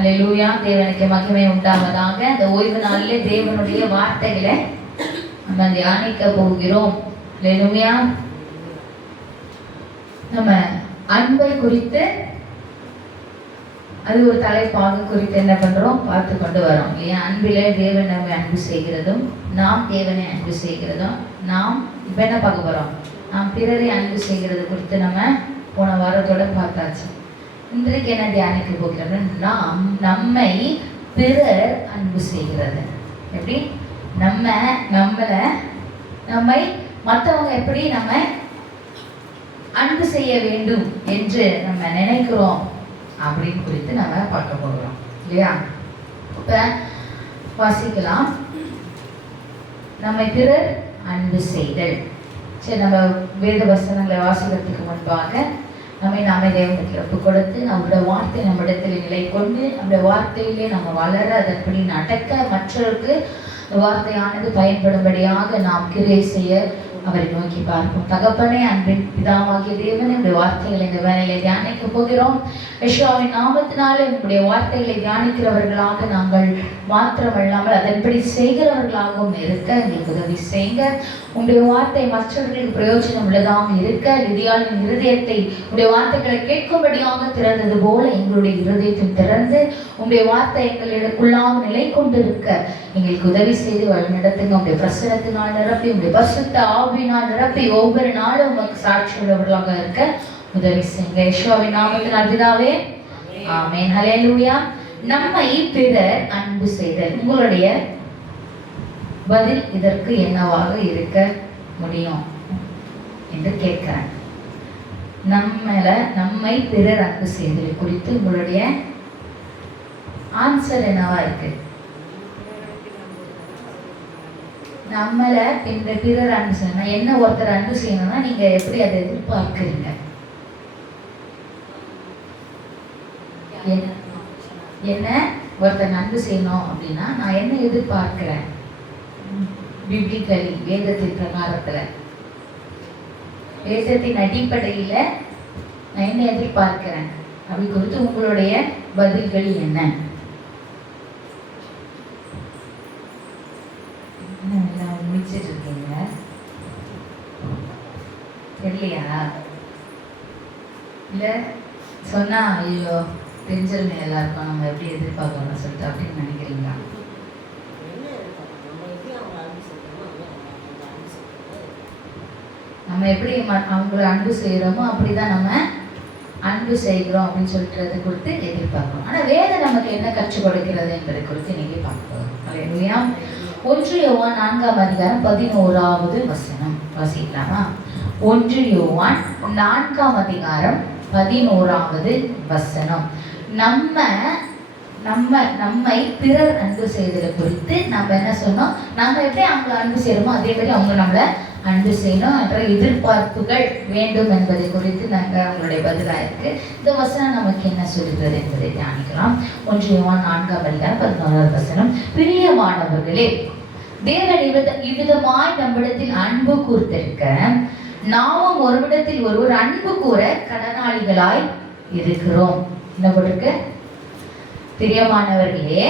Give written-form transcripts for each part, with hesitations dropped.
அல்லேலூயா. தேவனுக்கு மகிமை உண்டாவதாக. அந்த ஓய்வு நாளிலே தேவனுடைய வார்த்தைகளை நம்ம தியானிக்க போகிறோம். அல்லேலூயா. நம்ம அன்பை குறித்து அது ஒரு தலைப்பாக குறித்து என்ன பண்றோம், பார்த்து கொண்டு வரோம் இல்லையா. அன்பிலே தேவன் நம்மை அன்பு செய்கிறதும் நாம் தேவனை அன்பு செய்கிறதும் நாம் இப்ப என்ன பார்க்க போறோம், நாம் பிறரை அன்பு செய்கிறது குறித்து நம்ம போன வாரத்தோட பார்த்தாச்சு. இன்றைக்கு என்ன தியானிக்க போகிறோம், நாம் நம்மை பிறர் அன்பு செய்கிறது. எப்படி நம்மை மற்றவங்க எப்படி நம்ம அன்பு செய்ய வேண்டும் என்று நம்ம நினைக்கிறோம் அப்படின்னு குறித்து நம்ம பார்க்க போகிறோம் இல்லையா. இப்ப வாசிக்கலாம், நம்மை பிறர் அன்பு செய்தல். சரி, நம்ம வேத வசனங்களை வாசிக்கிறதுக்கு முன்பாக நாமே தேவனுக்கு ஒப்பு கொடுத்து நம்மளுடைய வார்த்தை நம்மிடத்தில் நிலை கொண்டு நம்முடைய வார்த்தையிலே நம்ம வளர அதன்படி நடக்க மற்றவருக்கு வார்த்தையானது பயன்படும்படியாக நாம் கிரியை செய்ய அவரை நோக்கி பார்ப்போம். தகப்பனே, அன்பின் பிதாவாகிய தேவனே, உடைய வார்த்தைகளை இந்த வேலையில தியானிக்க போகிறோம். யெகோவாவின் நாமத்தினாலே உங்களுடைய வார்த்தைகளை தியானிக்கிறவர்களாக நாங்கள் மாத்திரமல்லாமல் அதன்படி செய்கிறவர்களாகவும் இருக்க எங்களுக்கு உதவி செய்யுங்க. உங்களுடைய வார்த்தை மற்றவர்களுக்கு பிரயோஜனம் உள்ளதாக இருக்க லிதியாளின் இருதயத்தை உங்களுடைய வார்த்தைகளை கேட்கும்படியாக திறந்தது போல எங்களுடைய இருதயத்தை திறந்து உங்களுடைய வார்த்தை எங்களுக்குள்ளாக நிலை கொண்டிருக்க எங்களுக்கு உதவி செய்து வழிநடத்துங்க. உங்களுடைய பிரசனத்தினால் நிரப்பி உங்களுடைய பரிசுத்த ஆவியினால் நிரப்பி ஒவ்வொரு நாளும் உங்களுக்கு சாட்சி உள்ளவர்களாக இருக்க உதவி செய்யுங்க. யெகோவாவின் நாமத்தினால் பிதாவே, ஆமென். ஹல்லேலூயா. நம்மை பிறர் அன்பு செய்தல். உங்களுடைய பதில் இதற்கு என்னவாக இருக்க முடியும் என்று கேட்கிறேன். நம்மை பிறர் அன்பு செய்தல் குறித்து உங்களுடைய ஆன்சர் என்னவா இருக்கு? நம்மளை பிறர் அன்பு செய்யணும். என்ன ஒருத்தர் அன்பு செய்யணும்னா நீங்க எப்படி அதை எதிர்பார்க்கிறீங்க? என்ன ஒருத்தர் அன்பு செய்யணும் அப்படின்னா நான் என்ன எதிர்பார்க்கிறேன்? பிப்ளிக்கலி, வேதத்தின் பிரகாரத்துல, வேதத்தின் அடிப்படையில நான் என்ன எதிர்பார்க்கிறேன் அப்படி குறித்து உங்களுடைய பதில்கள் என்ன? முடிச்சிட்டு இருக்கீங்க தெரியலையா? இல்ல சொன்னா ஐயோ தெரிஞ்சிருமே எல்லாருக்கும் நம்ம எப்படி எதிர்பார்க்கணும்னு சொல்லிட்டு அப்படின்னு நினைக்கிறீங்களா? நம்ம எப்படி அவங்களை அன்பு செய்கிறோமோ அப்படிதான் நம்ம அன்பு செய்கிறோம் அப்படின்னு சொல்றது குறித்து எதிர்பார்க்கிறோம். ஆனா வேதம் நமக்கு என்ன கற்றுக் கொடுக்கிறது என்பதை குறித்து நீங்க பார்க்கிறோம். அல்லேலூயா. 1 யோவான் 4ஆம் அதிகாரம் 11வது வசனம் வாசிக்கலாமா? 1 யோவான் 4ஆம் அதிகாரம் 11வது வசனம். நம்மை பிறர் அன்பு செய்ததை குறித்து நம்ம என்ன சொன்னோம்? நம்ம எப்படி அவங்களை அன்பு செய்யறோமோ அதே மாதிரி அவங்க நம்மளை அன்பு செய்யணும் என்ற எதிர்பார்ப்புகள் வேண்டும் என்பதை குறித்து நாங்கள் அவங்களுடைய பதிலாக இருக்கு. இந்த வசனம் நமக்கு என்ன சொல்கிறது என்பதை தியானிக்கலாம். 1 யோவான் 4ஆம் அதிகாரம் 11வது வசனம். பிரியமானவர்களே, தேவன் இவ்விதமாய் நம்மிடத்தில் அன்பு கூர்ந்திருக்க நாமும் ஒருவிடத்தில் ஒருவர் அன்பு கூற கடனாளிகளாய் இருக்கிறோம். என்ன போட்டிருக்கு? பிரியமானவர்களே,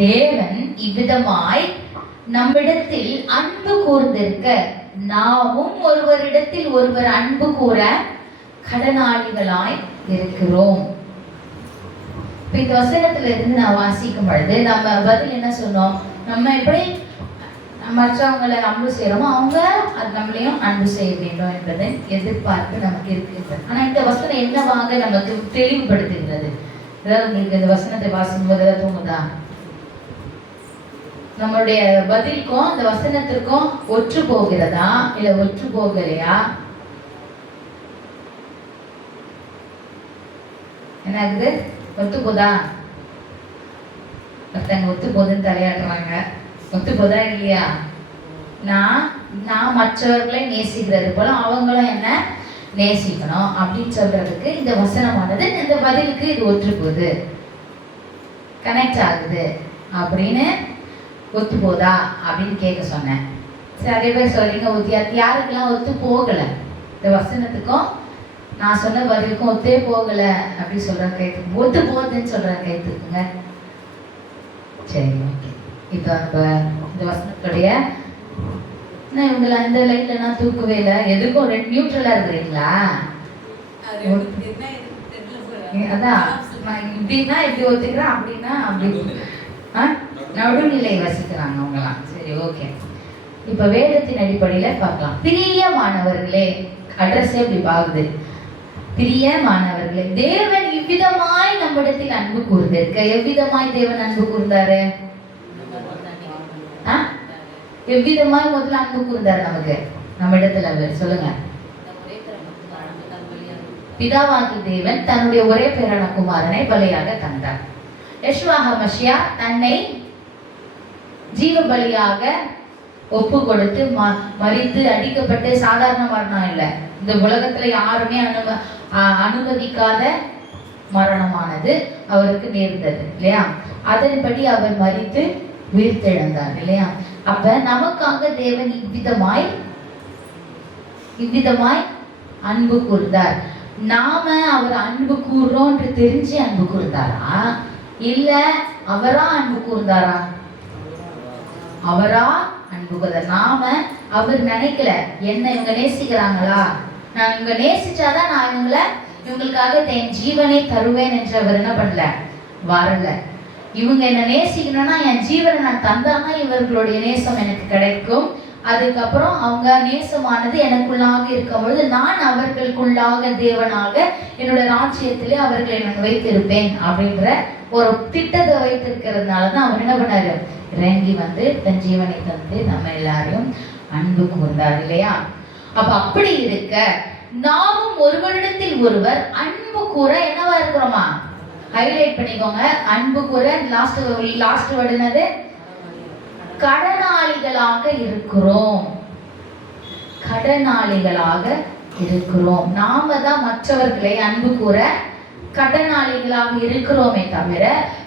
தேவன் இவ்விதமாய் நம்மிடத்தில் அன்பு கூர்ந்திருக்க நாமும் ஒருவரிடத்தில் ஒருவர் அன்பு கூற கடனாளிகளாய் இருக்கிறோம். இந்த வசனத்துல இருந்து நான் வாசிக்கும் பொழுது நம்ம பதில் என்ன சொன்னோம்? நம்ம எப்படி மற்றவங்களை அன்பு செய்யறோமோ அவங்க அது நம்மளையும் அன்பு செய்ய வேண்டும் என்பதை எதிர்பார்ப்பு நமக்கு இருக்கிறது. ஆனா இந்த வசனம் என்னவாக நமக்கு தெளிவுபடுத்துகிறது? அதாவது உங்களுக்கு இந்த வசனத்தை வாசிக்கும் போது தோணுதா? நம்மளுடைய பதிலுக்கும் இந்த வசனத்திற்கும் ஒற்று போகிறதா இல்ல ஒற்று போகலையா? என்ன ஆகுது? ஒத்து போதா? ஒருத்தங்க ஒத்து போதுன்னு தலையாட்டுறாங்க. ஒத்து போதா இல்லையா? நான் மற்றவர்களை நேசிக்கிறது போல அவங்களும் என்ன நேசிக்கணும் அப்படின்னு சொல்றதுக்கு இந்த வசனமானது இந்த பதிலுக்கு இது ஒற்று போகுது, கனெக்ட் ஆகுது அப்படின்னு ஒத்து போதா அப்படின்னு கேட்க சொன்னேன். சரி, அதே பேர் சொல்றீங்க யாருக்கெல்லாம் ஒத்து போகல இந்த வசனத்துக்கும் நான் சொன்ன பதிலுக்கும் ஒத்தே போகல அப்படி சொல்ற கைத்துக்கு, ஒத்து போகுதுன்னு சொல்ற கைத்துக்குங்க. சரி, ஓகே. இப்போ இந்த வசனத்துடைய இவங்களை அந்த லைன்ல நான் தூக்கவே இல்லை, எதுக்கும் ரெண்டு நியூட்ரலா இருக்கிறீங்களா? அதான் இப்படின்னா இப்படி ஒத்துக்கிறேன், அப்படின்னா அப்படி நடுநிலை வசிக்கிறாங்க அவங்கலாம். சரி, ஓகே. இப்ப வேதத்தின் அடிப்படையில பார்க்கலாம். பிரியமானவர்களே, அட்ரஸ் எப்படி பாகுது? பிரியமானவர்களே, தேவன் இவ்விதமாய் நம்மிடத்தில் அன்பு கூர்ந்திருக்க. எவ்விதமாய் தேவன் அன்பு கூர்ந்தாரு? எவ்விதமாய் முதல்ல அன்பு கூர்ந்தாரு நமக்கு, நம்ம இடத்துல? அவர் சொல்லுங்க. பிதாவாகி தேவன் தன்னுடைய ஒரே பேரான குமாரனை பலியாக தந்தார். யெஷுவா ஹமஷியா தன்னை ஜீவ பலியாக ஒப்பு கொடுத்து மரித்து அடிக்கப்பட்டு, சாதாரண மரணம் இல்லை, இந்த உலகத்துல யாருமே அனுமதிக்காத மரணமானது அவருக்கு நேர்ந்தது இல்லையா? அதன்படி அவர் மரித்து உயிர்த்தெழுந்தார் இல்லையா? அப்ப நமக்காக தேவன் இவ்விதமாய் அன்பு கூர்ந்தார். நாம அவர் அன்பு கூறுறோம் என்று தெரிஞ்சு அன்பு கூர்ந்தாரா, இல்ல அவரா அன்பு கூர்ந்தாரா? அவரா அன்பு கூர்ந்தார். நாம அவர் நினைக்கல, என்ன இவங்க நேசிக்கிறாங்களா, நான் இவங்க நேசிச்சாதான் நான் இவங்களுக்காக என் ஜீவனை தருவேன் என்று அவர் என்ன பண்ணல, வரல. இவங்க என்ன நேசிக்கணும்னா என் ஜீவனை நான் தந்தாதான் இவர்களுடைய நேசம் எனக்கு கிடைக்கும். அதுக்கப்புறம் அவங்க நேசமானது எனக்குள்ளாக இருக்கும் பொழுது நான் அவர்களுக்குள்ளாக தேவனாக என்னோட ராஜ்யத்திலே அவர்களை நான் வைத்திருப்பேன் அப்படின்ற ஒரு திட்டத்தை வைத்திருக்கிறதுனாலதான் அவர் என்ன பண்ணாரு, இறங்கி வந்து தன் ஜீவனை தந்து நம்ம எல்லாரையும் அன்பு கூர்ந்தார் இல்லையா? அப்ப அப்படி இருக்க நாமும் ஒருவரிடத்தில் ஒருவர் அன்பு கூற என்னவா இருக்கிறோமா? ஹைலைட் பண்ணிக்கோங்க. அன்பு கூற லாஸ்ட் வேர்டு என்னது? கடனாளிகளாக இருக்கிறோம். கடனாளிகளாக இருக்கிறோம். நாம தான் மற்றவர்களை அன்பு கூற கடனாளிகளாக இருக்கிறோமே தவிர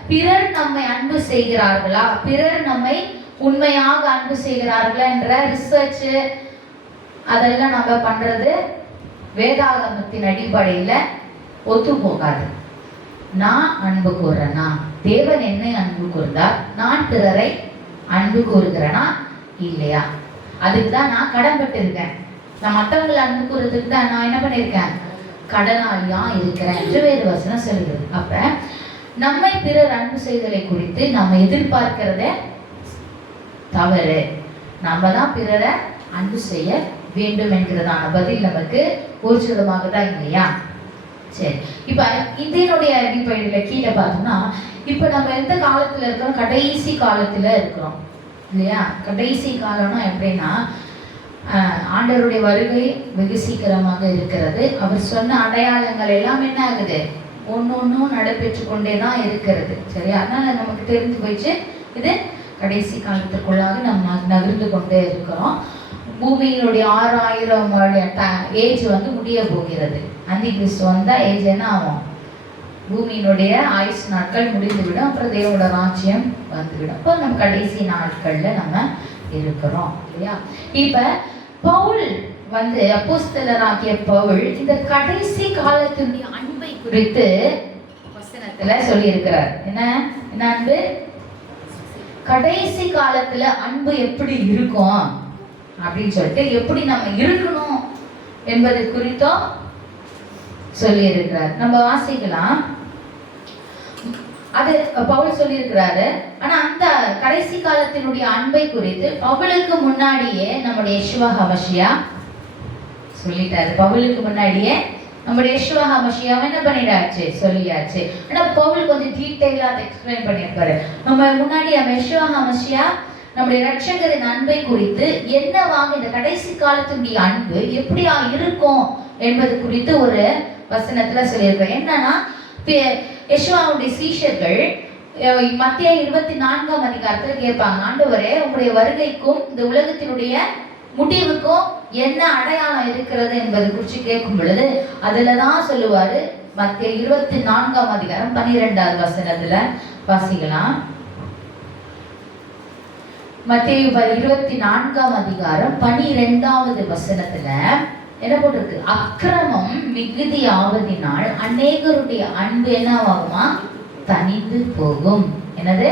பிறர் நம்மை அன்பு செய்கிறார்களா, பிறர் நம்மை உண்மையாக அன்பு செய்கிறார்களா என்ற ரிசர்ச் அதெல்லாம் நம்ம பண்றது வேதாகமத்தின் அடிப்படையில ஒத்து போகாது. நான் அன்பு கூறனா, தேவன் என்னை அன்பு கூர்ந்தார், நான் பிறரை அன்பு கூறுகிறேனா இல்லையா? அதுக்குதான் நான் கடன்பட்டு இருக்கேன். நான் மற்றவங்களை அன்பு கூறுறதுக்கு தான் நான் என்ன பண்ணியிருக்கேன், கடனாளியா இருக்கிறேன் என்று வேறு வசனம் சொல்கிறது. அப்ப நம்மை பிறர் அன்பு செய்தலை குறித்து நம்ம எதிர்பார்க்கிறத தவறு. நம்ம தான் பிறரை அன்பு செய்ய வேண்டும் என்கிறதான பதில் நமக்கு ஊர்ஜிதமாக தான் இல்லையா? சரி, இப்ப இதனுடைய அடிப்படையில கீழே பார்த்தோம்னா, இப்ப நம்ம எந்த காலத்துல இருக்கிறோம்? கடைசி காலத்துல இருக்கிறோம் இல்லையா? கடைசி காலம்னா எப்படின்னா, ஆண்டவருடைய வருகை வெகு சீக்கிரமாக இருக்கிறது. அவர் சொன்ன அடையாளங்கள் எல்லாம் என்ன ஆகுது, ஒன்னொன்னும் நடைபெற்று கொண்டே தான் இருக்கிறது. சரியா? அதனால நமக்கு தெரிஞ்சு போயிடுச்சு, இது கடைசி காலத்துக்குள்ளாக நம்ம நகர்ந்து கொண்டே இருக்கிறோம். பூமியினுடைய 6000 ஏஜ் வந்து முடிய போகிறது. அந்தி கிறிஸ்து வந்தா ஏஜ் என்ன ஆகும்? பூமியினுடைய ஆயுசு நாட்கள் முடிந்துவிடும். அப்புறம் தேவோட ராஜ்யம் வந்துவிடும். இப்போ நம்ம கடைசி நாட்கள்ல நம்ம இருக்கிறோம் இல்லையா? இப்ப பவுல் வந்து அப்போஸ்தலராகிய பவுல் இந்த கடைசி காலத்தினுடைய அன்பை குறித்து வசனத்துல சொல்லி இருக்கிறார். என்ன அன்பு? கடைசி காலத்துல அன்பு எப்படி இருக்கும் அப்படின்னு சொல்லிட்டு, எப்படி நம்ம இருக்கணும் என்பது குறித்தும் சொல்லி இருக்கிறார். நம்ம வாசிக்கலாம். அது பவுல் சொல்லி இருக்கிறாரு. ஆனா அந்த கடைசி காலத்தினுடைய அன்பை குறித்து பவுலுக்கு முன்னாடியே நம்முடைய யெஷுவா ஹமஷியா சொல்லிட்டாரு. பவுலுக்கு முன்னாடியே நம்முடைய யெஷுவா ஹமஷியாவை என்ன பண்ணிடாச்சு, சொல்லியாச்சு. ஆனா பவுல் கொஞ்சம் டீட்டெயிலா அதை எக்ஸ்பிளைன் பண்ணியிருப்பாரு. நம்ம முன்னாடி நம்ம யெஷுவா ஹமஷியா நம்முடைய ரட்சகரின் அன்பை குறித்து என்னவாக இந்த கடைசி காலத்தினுடைய அன்பு எப்படியா இருக்கும் என்பது குறித்து ஒரு வசனத்துல சொல்லியிருக்கிறேன். என்னன்னா, யெஷுவாவுடைய சீஷர்கள் மத்திய 24ஆம் அதிகாரத்துல கேட்பாங்க, ஆண்டவரே உங்களுடைய வருகைக்கும் இந்த உலகத்தினுடைய முடிவுக்கும் என்ன அடையாளம் இருக்கிறது என்பது குறித்து கேட்கும் பொழுது அதுலதான் சொல்லுவாரு. மத்திய 24ஆம் அதிகாரம் 12வது வசனத்துல வாசிக்கலாம். மத்தேயு 24ஆம் அதிகாரம் 12வது வசனத்துல என்ன போட்டிருக்கு? அக்கிரமம் மிகுதி ஆவதினால் அநேகருடைய அன்பு என்னவாகுமா? தனிந்து போகும். என்னது?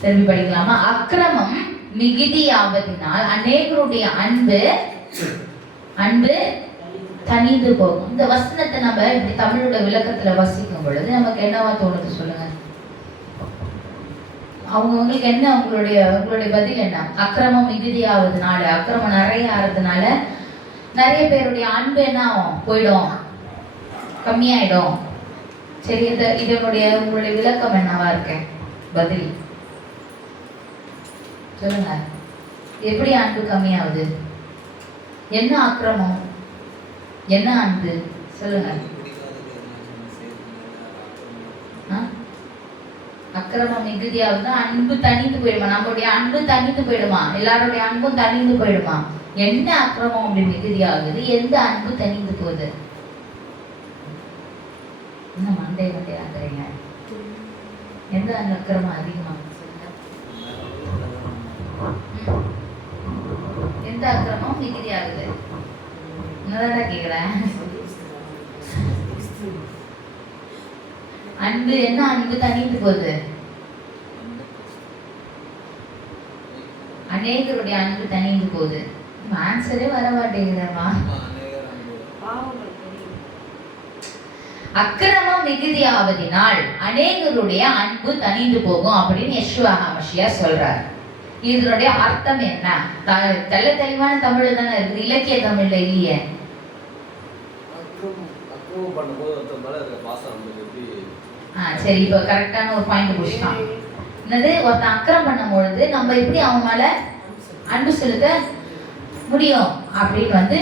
திரும்பி படிக்கலாமா? அக்கிரமம் மிகுதி ஆவதினால் அநேகருடைய அன்பு தனிந்து போகும். இந்த வசனத்தை நம்ம இப்படி தமிழோட விளக்கத்துல வசிக்கும் பொழுது நமக்கு என்னவா தோணுது சொல்லுங்க? அவங்களுக்கு என்ன, உங்களுடைய பதில் என்ன? அக்கிரமம் மிகுதி ஆவதுனால, அக்கிரமம் நிறைய ஆறதுனால நிறைய பேருடைய அன்பு என்ன ஆகும்? போயிடும், கம்மியாயிடும். சரி, உங்களுடைய விளக்கம் என்னவா இருக்கு? பதில் சொல்லுங்க. எப்படி அன்பு கம்மியாகுது? என்ன அக்கிரமம், என்ன அன்பு? சொல்லுங்க. அக்கிரமம் மிகுதியாகுதுன்னா அன்பு தனிந்து போயிடுமா? நம்மளுடைய அன்பு தனிந்து போயிடுமா? எல்லாருடைய அன்பும் தனிந்து போயிடுமா? என்ன அக்கிரமம் அப்படி மிகுதியாகுது? எந்த அன்பு தனிந்து போகுது? என்ன மண்டே ஆக்குறீங்க? எந்த அக்கிரமம் அதிகமா? எந்த அக்கிரமம் மிகுதி ஆகுது? என்னதான் கேக்குறேன். அன்பு, என்ன அன்பு தனிந்து போகுது? அநேகருடைய அன்பு தனிந்து போகுது. ஆன்சரே வர மாட்டேங்குதம்மா. அக்கிரமம் மிகுதி ஆவதினால் அநேகருடைய அன்பு தனிந்து போகும் அப்படின்னு யெஷுவா ஹமஷியா சொல்றார். இதனுடைய அர்த்தம் என்ன? தெள்ள தெளிவான தமிழ் தானே இருக்குது, இலக்கிய தமிழ்ல இல்லையே. சரி, இப்ப கரெக்டான ஒரு பாயிண்ட் புடிச்சான். என்னது? ஒருத்தன் அக்கிரம் பண்ணும் பொழுது நம்ம எப்படி அவன் மேல அன்பு செலுத்த முடியும் அப்படின்னு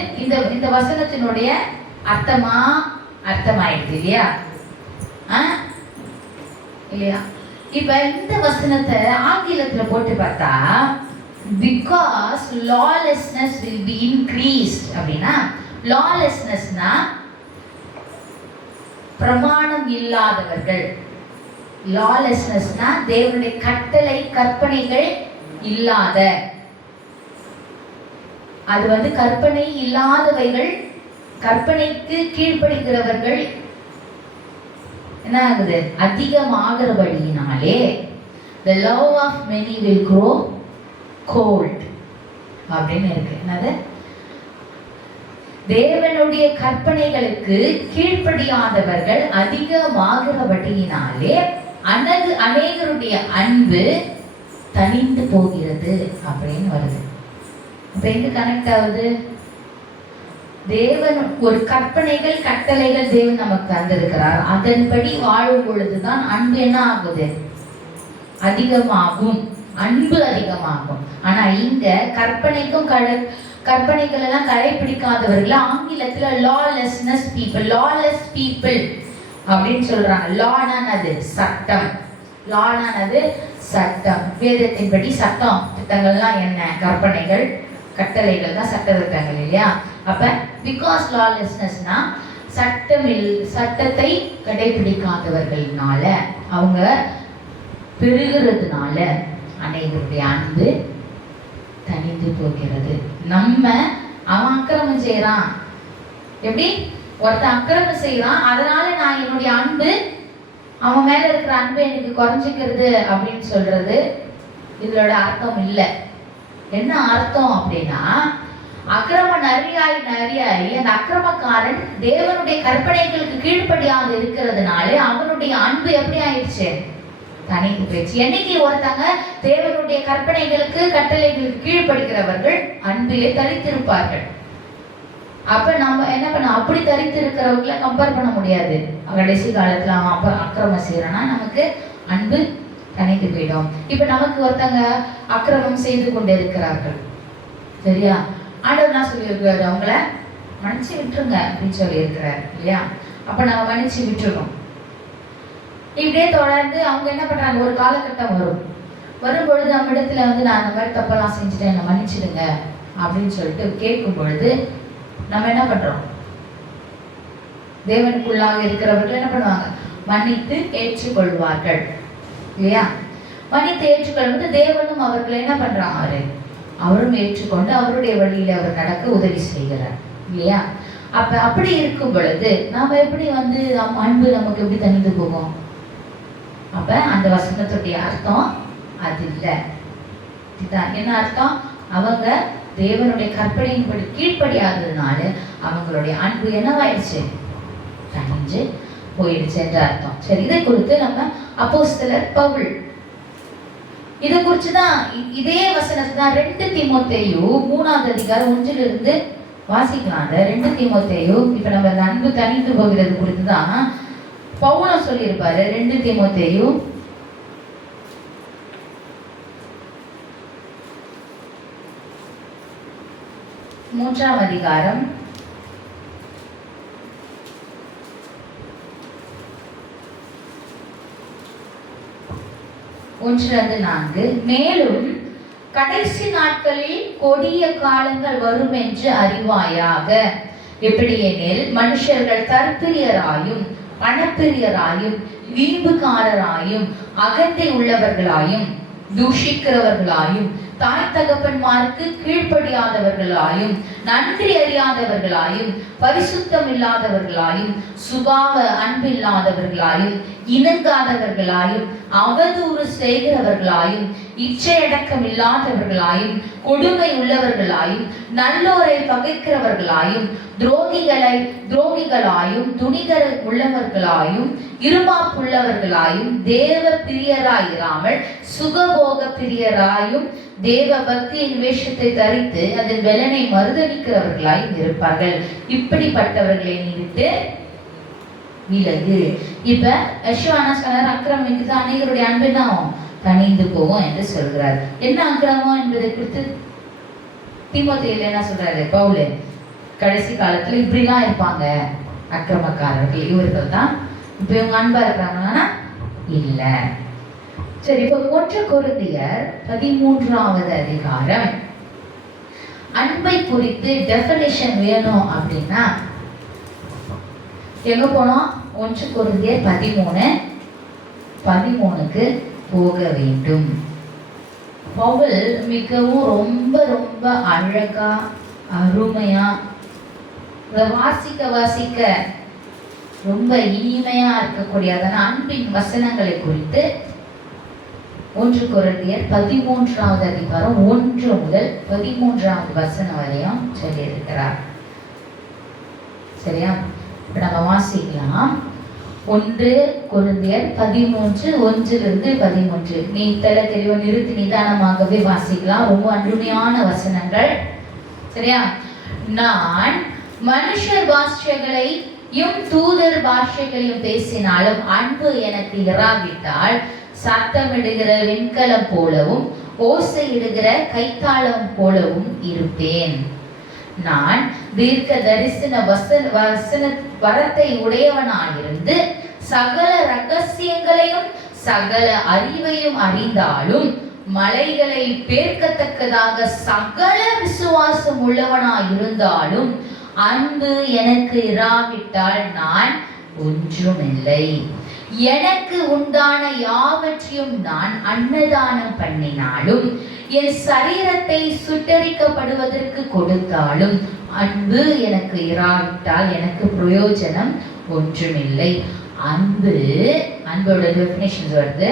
இந்த வசனத்தினுடைய அர்த்தமாயிடுது இல்லையா? இல்லையா? இப்ப இந்த வசனத்தை ஆங்கிலத்துல போட்டு பார்த்தா because lawlessness will be increased அப்படின்னா, lawlessnessனா பிரமாணம் இல்லாதவர்கள். lawlessnessனா தேவனுடைய கட்டளை கற்பனைகள் இல்லாத, அது கற்பனை இல்லாதவைகள், கற்பனைக்கு கீழ்ப்படுகிறவர்கள் என்ன ஆகுது? அதிகமாகிறபடியினாலே the love of many will grow cold அப்படின்னு இருக்கு. என்னது? தேவனுடைய கற்பனைகளுக்கு கீழ்ப்படியாதவர்கள் அதிகமாகிறபடியினாலே அநேகருடைய அன்பு தனிந்து போகிறது அப்படின்னு வருது. இப்ப எங்க கனெக்ட் ஆகுது? தேவன் ஒரு கற்பனைகள் கட்டளைகள் தேவன் நமக்கு தந்திருக்கிறார். அதன்படி வாழும் பொழுதுதான் அன்பு என்ன ஆகுது? அதிகமாகும், அன்பு அதிகமாகும். ஆனா இங்க கற்பனைகள் எல்லாம் கடைபிடிக்காதவர்கள் ஆங்கிலத்துல லாலெஸ்னஸ் பீப்புள், லாலெஸ் பீப்புள் அப்படின்னு சொல்றாங்க. லானானது சட்டம், லானானது சட்டம். வேதத்தின்படி சட்டம் திட்டங்கள்லாம் என்ன? கற்பனைகள் கட்டளைகள் தான் சட்ட திட்டங்கள் இல்லையா? அப்ப பிகாஸ் லாலெஸ்னஸ்னா சட்டத்தை கடைபிடிக்காதவர்கள்னால, அவங்க பெருகிறதுனால அனைவருடைய அன்பு தனிந்து போகிறது. அவன் அக்கிரமம் செய்யறான். எப்படி? ஒருத்தன் அக்கிரமம் செய்யறான், அதனால நான் என்னுடைய அன்பு, அவன் மேல இருக்கிற அன்பு எனக்கு குறைஞ்சிக்கிறது அப்படின்னு சொல்றது இதோட அர்த்தம் இல்லை. என்ன அர்த்தம் அப்படின்னா, அக்கிரமம் நிறையாயி அந்த அக்கிரமக்காரன் தேவனுடைய கற்பனைகளுக்கு கீழ்ப்படியாக இருக்கிறதுனால அவனுடைய அன்பு எப்படி ஆயிடுச்சு? தனிந்து போயிடுச்சு. என்னைக்கு ஒருத்தங்க தேவனுடைய கற்பனைகளுக்கு கட்டளைகளுக்கு கீழ்ப்படுகிறவர்கள் அன்பிலே தரித்திருப்பார்கள். அப்ப நம்ம என்ன பண்ண? அப்படி தரித்திருக்கிறவர்களை கம்பேர் பண்ண முடியாது. கடைசி காலத்துல அவன் அக்கிரமம் செய்யறான்னா நமக்கு அன்பு தனிந்து போயிடும். இப்ப நமக்கு ஒருத்தங்க அக்கிரமம் செய்து கொண்டு இருக்கிறார்கள், சரியா? ஆண்டவர் என்ன சொல்லியிருக்கிறாரு? அவங்கள மன்னிச்சு விட்டுருங்க அப்படின்னு சொல்லி இருக்கிறாரு இல்லையா? அப்ப நம்ம மன்னிச்சு விட்டுருவோம். இப்படியே தொடர்ந்து அவங்க என்ன பண்றாங்க? ஒரு காலகட்டம் வரும் பொழுது நம்ம இடத்துல நான் அந்த மாதிரி தப்பெல்லாம் செஞ்சுட்டேன், என்னை மன்னிச்சிடுங்க அப்படின்னு சொல்லிட்டு கேட்கும் பொழுது நம்ம என்ன பண்றோம்? தேவனுக்குள்ளாக இருக்கிறவர்கள் என்ன பண்ணுவாங்க? மன்னித்து ஏற்றுக்கொள்வார்கள் இல்லையா? மன்னித்து ஏற்றுக்கொள்வது தேவனும் அவர்களை என்ன பண்றாங்க? அவரு அவரும் ஏற்றுக்கொண்டு அவருடைய வழியில அவர் நடக்க உதவி செய்கிறார் இல்லையா? அப்படி இருக்கும் பொழுது நாம எப்படி அன்பு நமக்கு எப்படி தனிந்து போகும்? அப்ப அந்த வசனத்துடைய அர்த்தம் அது இல்லை. இதுதான் என்ன அர்த்தம்? அவங்க தேவனுடைய கற்பனையின்படி கீழ்ப்படியாததுனால அவங்களுடைய அன்பு என்னவாயிடுச்சு? தனிஞ்சு போயிடுச்சு என்ற அர்த்தம். சரி, இதை குறித்து நம்ம அப்போஸ்தலர் பவுல் இதை குறிச்சுதான் இதே வசனத்தை தான் 2 தீமோத்தேயு 3ஆம் அதிகாரம் 1 வாசிக்கலாம். 2 தீமோத்தேயு இப்ப நம்ம அன்பு தனிந்து போகிறது குறித்துதான் பவுலும் சொல்லியிருப்பாரு. 2 தீமோத்தேயு 3ஆம் அதிகாரம் 1-4. மேலும் கடைசி நாட்களில் கொடிய காலங்கள் வரும் என்று அறிவாயாக. எப்படியெனில் மனுஷர்கள் தற்பிரியராயும் பணப்பிரியராயும் வீம்புக்காரராயும் அகந்தை உள்ளவர்களாயும் தூஷிக்கிறவர்களாயும் தாய் தகப்பன்மாருக்கு கீழ்ப்படியாதவர்களாயும் நன்றி அறியாதவர்களாயும் பரிசுத்தம் இல்லாதவர்களாயும் சுபாவ அன்பில்லாதவர்களாயும் இணங்காதவர்களாயும் அவதூறு செய்கிறவர்களாயும் இச்சையடக்கம் இல்லாதவர்களாயும் கொடுமை உள்ளவர்களாயும் நல்லோரை பகைக்கிறவர்களாயும் துரோகிகளாயும் துணிகர உள்ளவர்களாயும் இருமாப்புள்ளவர்களாயும் தேவ பிரியராயிராமல் சுகபோக பிரியராயும் தேவ பக்தியின் வேஷத்தை தரித்து அதன் வெலனை மறுதளிக்கிறவர்களாயும் இருப்பார்கள். இப்படிப்பட்டவர்களை நிறுத்து விலகு. இப்ப யெஷுவா சொன்னார், அக்கிரமிக்கு தான் அநேகருடைய அன்பு தனிந்து போகும் என்று சொல்கிறார். என்ன அக்கிரமம் என்பதை குறித்து தீமோத்தேயுல என்ன சொல்றாரு பவுல்? கடைசி காலத்துல இப்படிலாம் இருப்பாங்க அக்கிரமக்காரர்கள், இவர்கள் தான். இப்ப இவங்க அன்பா இருக்கிறாங்கன்னா இல்ல. சரி, இப்போ 1 கொரிந்தியர் 13ஆவது அதிகாரம் அன்பை குறித்து டெஃபினிஷன் வேணும் அப்படின்னா எங்க போனோம்? 1 கொரிந்தியர் 13:13க்கு போக வேண்டும். பவுல் மிகவும் ரொம்ப ரொம்ப அழகா அருமையா வாசிக்க ரொம்ப இனிமையா இருக்கக்கூடிய அன்பின் வசனங்களை குறித்து 1 கொரிந்தியர் 13ஆவது அதிகாரம் 1 முதல் 13ஆவது வசனம் வரையும் சொல்லியிருக்கிறார். சரியா? இப்ப நம்ம வாசிக்கலாம். 1 கொரிந்தியர் 13:1-13. நீ தெளிவா நிறுத்தி நிதானமாகவே வாசிக்கலாம். ரொம்ப அருமையான வசனங்கள். சரியா? நான் மனுஷர் பாஷைகளையும் தூதர் பாஷைகளையும் பேசினாலும் அன்பு எனக்கு இராவிட்டால் சத்தமிடுகிற வெண்கலம் போலவும் ஓசையிடுகிற கைத்தாளம் போலவும் இருப்பேன். நான் தீர்க்க தரிசன வசன வரத்தை உடையவனாயிருந்து சகல ரகசியங்களையும் சகல அறிவையும் அறிந்தாலும் மலைகளை பேர்க்கத்தக்கதாக சகல விசுவாசம் உள்ளவனாயிருந்தாலும் அன்பு எனக்கு இராவிட்டால் நான் ஒன்றுமில்லை. எனக்கு உண்டான யாவற்றையும் நான் அன்னதானம் பண்ணினாலும் என் சரீரத்தை சுட்டரிக்கப்படுவதற்கு கொடுத்தாலும் அன்பு எனக்கு இராவிட்டால் எனக்கு பிரயோஜனம் ஒன்றுமில்லை. அன்போட டெஃபினிஷன்ஸ் வருது.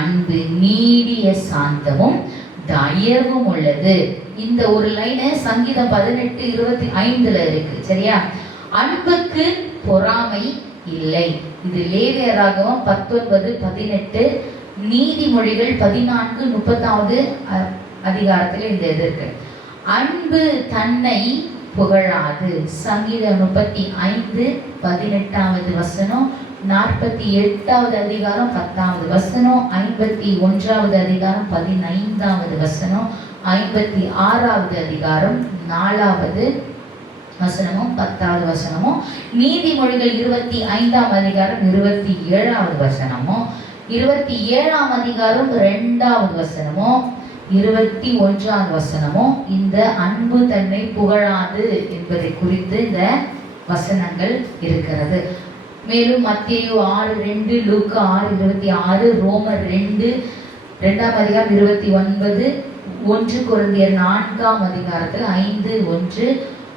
அன்பு நீடிய சாந்தமும் தயவும் உள்ளது. இந்த ஒரு லைன் சங்கீதம் 18:25 இருக்கு. சரியா? அன்புக்கு பொறாமை இல்லை. இது லேவியராகமம் 19:18, நீதிமொழிகள் 14:30 அதிகாரத்தில் இந்த இது இருக்கு. அன்பு தன்னை புகழாது. சங்கீதம் 35:18 வசனம், 48வது அதிகாரம் 10வது வசனம், 51வது அதிகாரம் 15வது வசனம், 56வது அதிகாரம் 4வது வசனமும் 10வது வசனமும், நீதிமொழிகள் 25ஆம் அதிகாரம் 27வது வசனமும், 27ஆம் அதிகாரம் 2வது வசனமும், 21வது வசனமும் இந்த அன்பு தன்னை புகழாது என்பதை குறித்து இந்த வசனங்கள் இருக்கிறது. மேலும் மத்தேயு 6:2, லூக்கா 6:26, ரோமர் 2:2 29, 1 கொரிந்தியர் 4ஆம் அதிகாரத்தில் 5:1,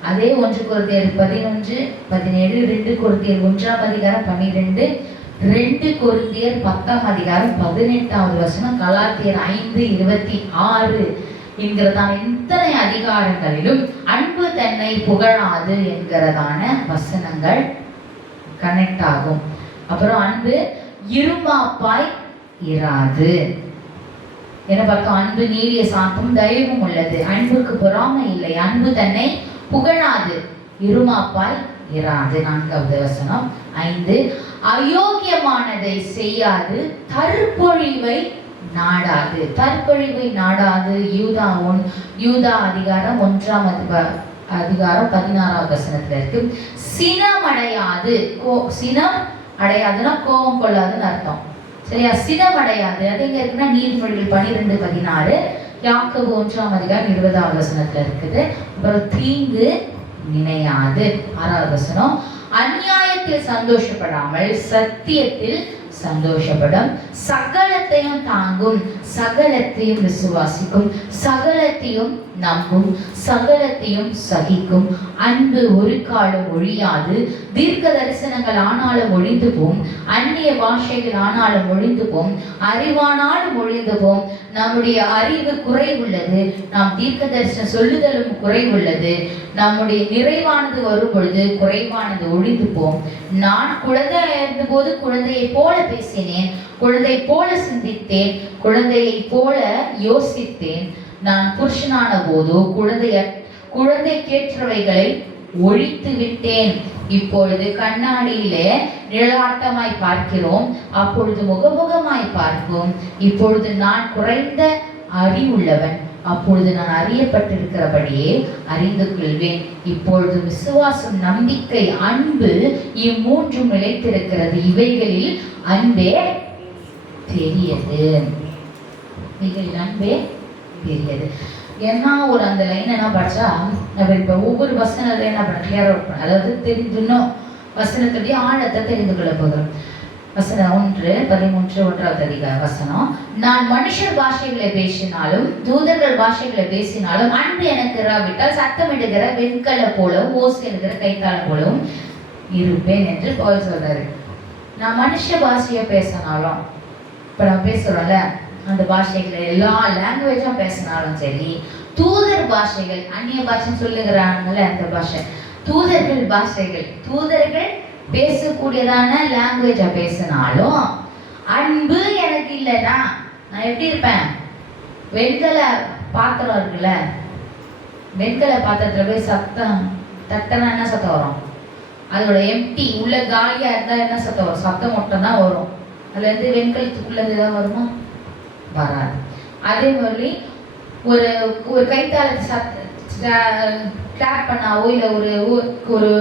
அதே 1 கொரிந்தியர் 11:17, 2 கொரிந்தியர் 1ஆம் அதிகாரம் 12, 2 கொரிந்தியர் 10ஆம் அதிகாரம் 18வது வசனம், கலாத்தியர் 5:26 என்கிறதான இத்தனை அதிகாரங்களிலும் அன்பு தன்னை புகழாது என்கிறதான வசனங்கள் கனெக்ட் ஆகும். அப்புறம் அன்பு இருமாப்பாய் இராது. என்ன பார்த்தோம்? அன்பு நீடிய சாந்தமும் தயவும் உள்ளது, அன்புக்கு பொறாமை இல்லை, அன்பு தன்னை புகழாது, இருமாப்பாய் இராது. 4வது வசனம். 5, அயோக்கியமானதை செய்யாது, தற்பொழிவை நாடாது. தற்பொழிவை நாடாது யூதா அதிகாரம் 1ஆம் அதிகாரம் 16வது வசனத்துல இருக்கு. சினம் அடையாது. சினம் அடையாதுன்னா கோபம் கொள்ளாதுன்னு அர்த்தம். சரியா? சினம் அடையாது அது எங்க இருக்குன்னா நீதிமொழிகள் 12:16, யாக்கோபு 1ஆம் அதிகாரம் 20வது வசனத்துல இருக்குது. அப்புறம் தீங்கு நினையாது 6வது வசனம். அநியாயத்தில் சந்தோஷப்படாமல் சத்தியத்தில் சந்தோஷப்படும், சகலத்தையும் தாங்கும், சகலத்தையும் விசுவாசிக்கும், சகலத்தையும் நம்பும், சகலத்தையும் சகிக்கும். அன்பு ஒரு காலம் ஒழியாது. தீர்க்க தரிசனங்கள் ஆனாலும் ஒழிந்து போம், அந்நிய பாஷைகள் ஆனாலும் ஒழிந்து போம், அறிவானாலும் ஒழிந்து போம். நம்முடைய அறிவு குறைவுள்ளது, நாம் தீர்க்க தரிசனம் சொல்லுதலும் குறைவுள்ளது. நம்முடைய நிறைவானது வரும் பொழுது குறைவானது ஒழிந்து போம். நான் குழந்தையா இருந்த போது குழந்தையை போல பேசினேன், குழந்தை போல சிந்தித்தேன், குழந்தையை போல யோசித்தேன். நான் புருஷனான போது குழந்தைக்கேற்றவைகளை ஒழித்து விட்டேன். இப்பொழுது கண்ணாடியிலே நிழலாட்டமாய் பார்க்கிறோம், அப்பொழுது முகமுகமாய் பார்ப்போம். இப்பொழுது நான் குறைந்த அறிவுள்ளவன், அப்பொழுது நான் அறியப்பட்டிருக்கிறபடியே அறிந்து கொள்வேன். இப்பொழுது விசுவாசம், நம்பிக்கை, அன்பு இம்மூன்றும் நிலைத்திருக்கிறது. இவைகளில் அன்பே பெரியது. இவைகளில் அன்பே பெரியது. ஏன்னா ஒரு அந்த லைன் என்ன படிச்சா நம்ம இப்ப ஒவ்வொரு வசனத்தை என்ன பண்ண கிளியரா இருக்கணும். அதாவது தெரிஞ்சுன்னும் வசனத்துடைய ஆழத்தை தெரிந்து கொள்ள போகிறோம். வசனம் 1:13 அதிகார வசனம். நான் மனுஷர் பாஷைகளை பேசினாலும் தூதர்கள் பாஷைகளை பேசினாலும் அன்பு எனக்கு இராவிட்டால் சத்தமிடுகிற வெண்கல போலவும் ஓசை என்கிற கைத்தாளம் போலவும் இருப்பேன் என்று பவுல் சொல்றாரு. நான் மனுஷ பாஷையை பேசினாலும், இப்ப நம்ம பேசுறோம்ல அந்த பாஷைகளை எல்லா லாங்குவேஜும் பேசினாலும் சரி, தூதர் பாஷைகள் அந்நிய பாஷை சொல்லுகிறாங்கல்ல அந்த பாஷை, தூதர்கள் பாஷைகள், தூதர்கள் பேசக்கூடியதான லாங்குவேஜை பேசினாலும் அன்பு எனக்கு இல்லைன்னா நான் எப்படி இருப்பேன்? வெண்கல பாத்திரம் இருக்குல்ல, வெண்கல பாத்திரத்துல போய் சத்தம் தட்டனா என்ன சத்தம் வரும்? அதோட எம்டி உள்ள காலியா இருந்தா என்ன சத்தம் வரும்? சத்தம் மட்டும் தான் வரும். அதுல இருந்து வெண்கலத்துக்குள்ளது ஏதாவது வருமா? வராது. அதே மாதிரி ஒரு கைத்தாளத்தை கிளாப் பண்ணாவோ இல்லை ஒரு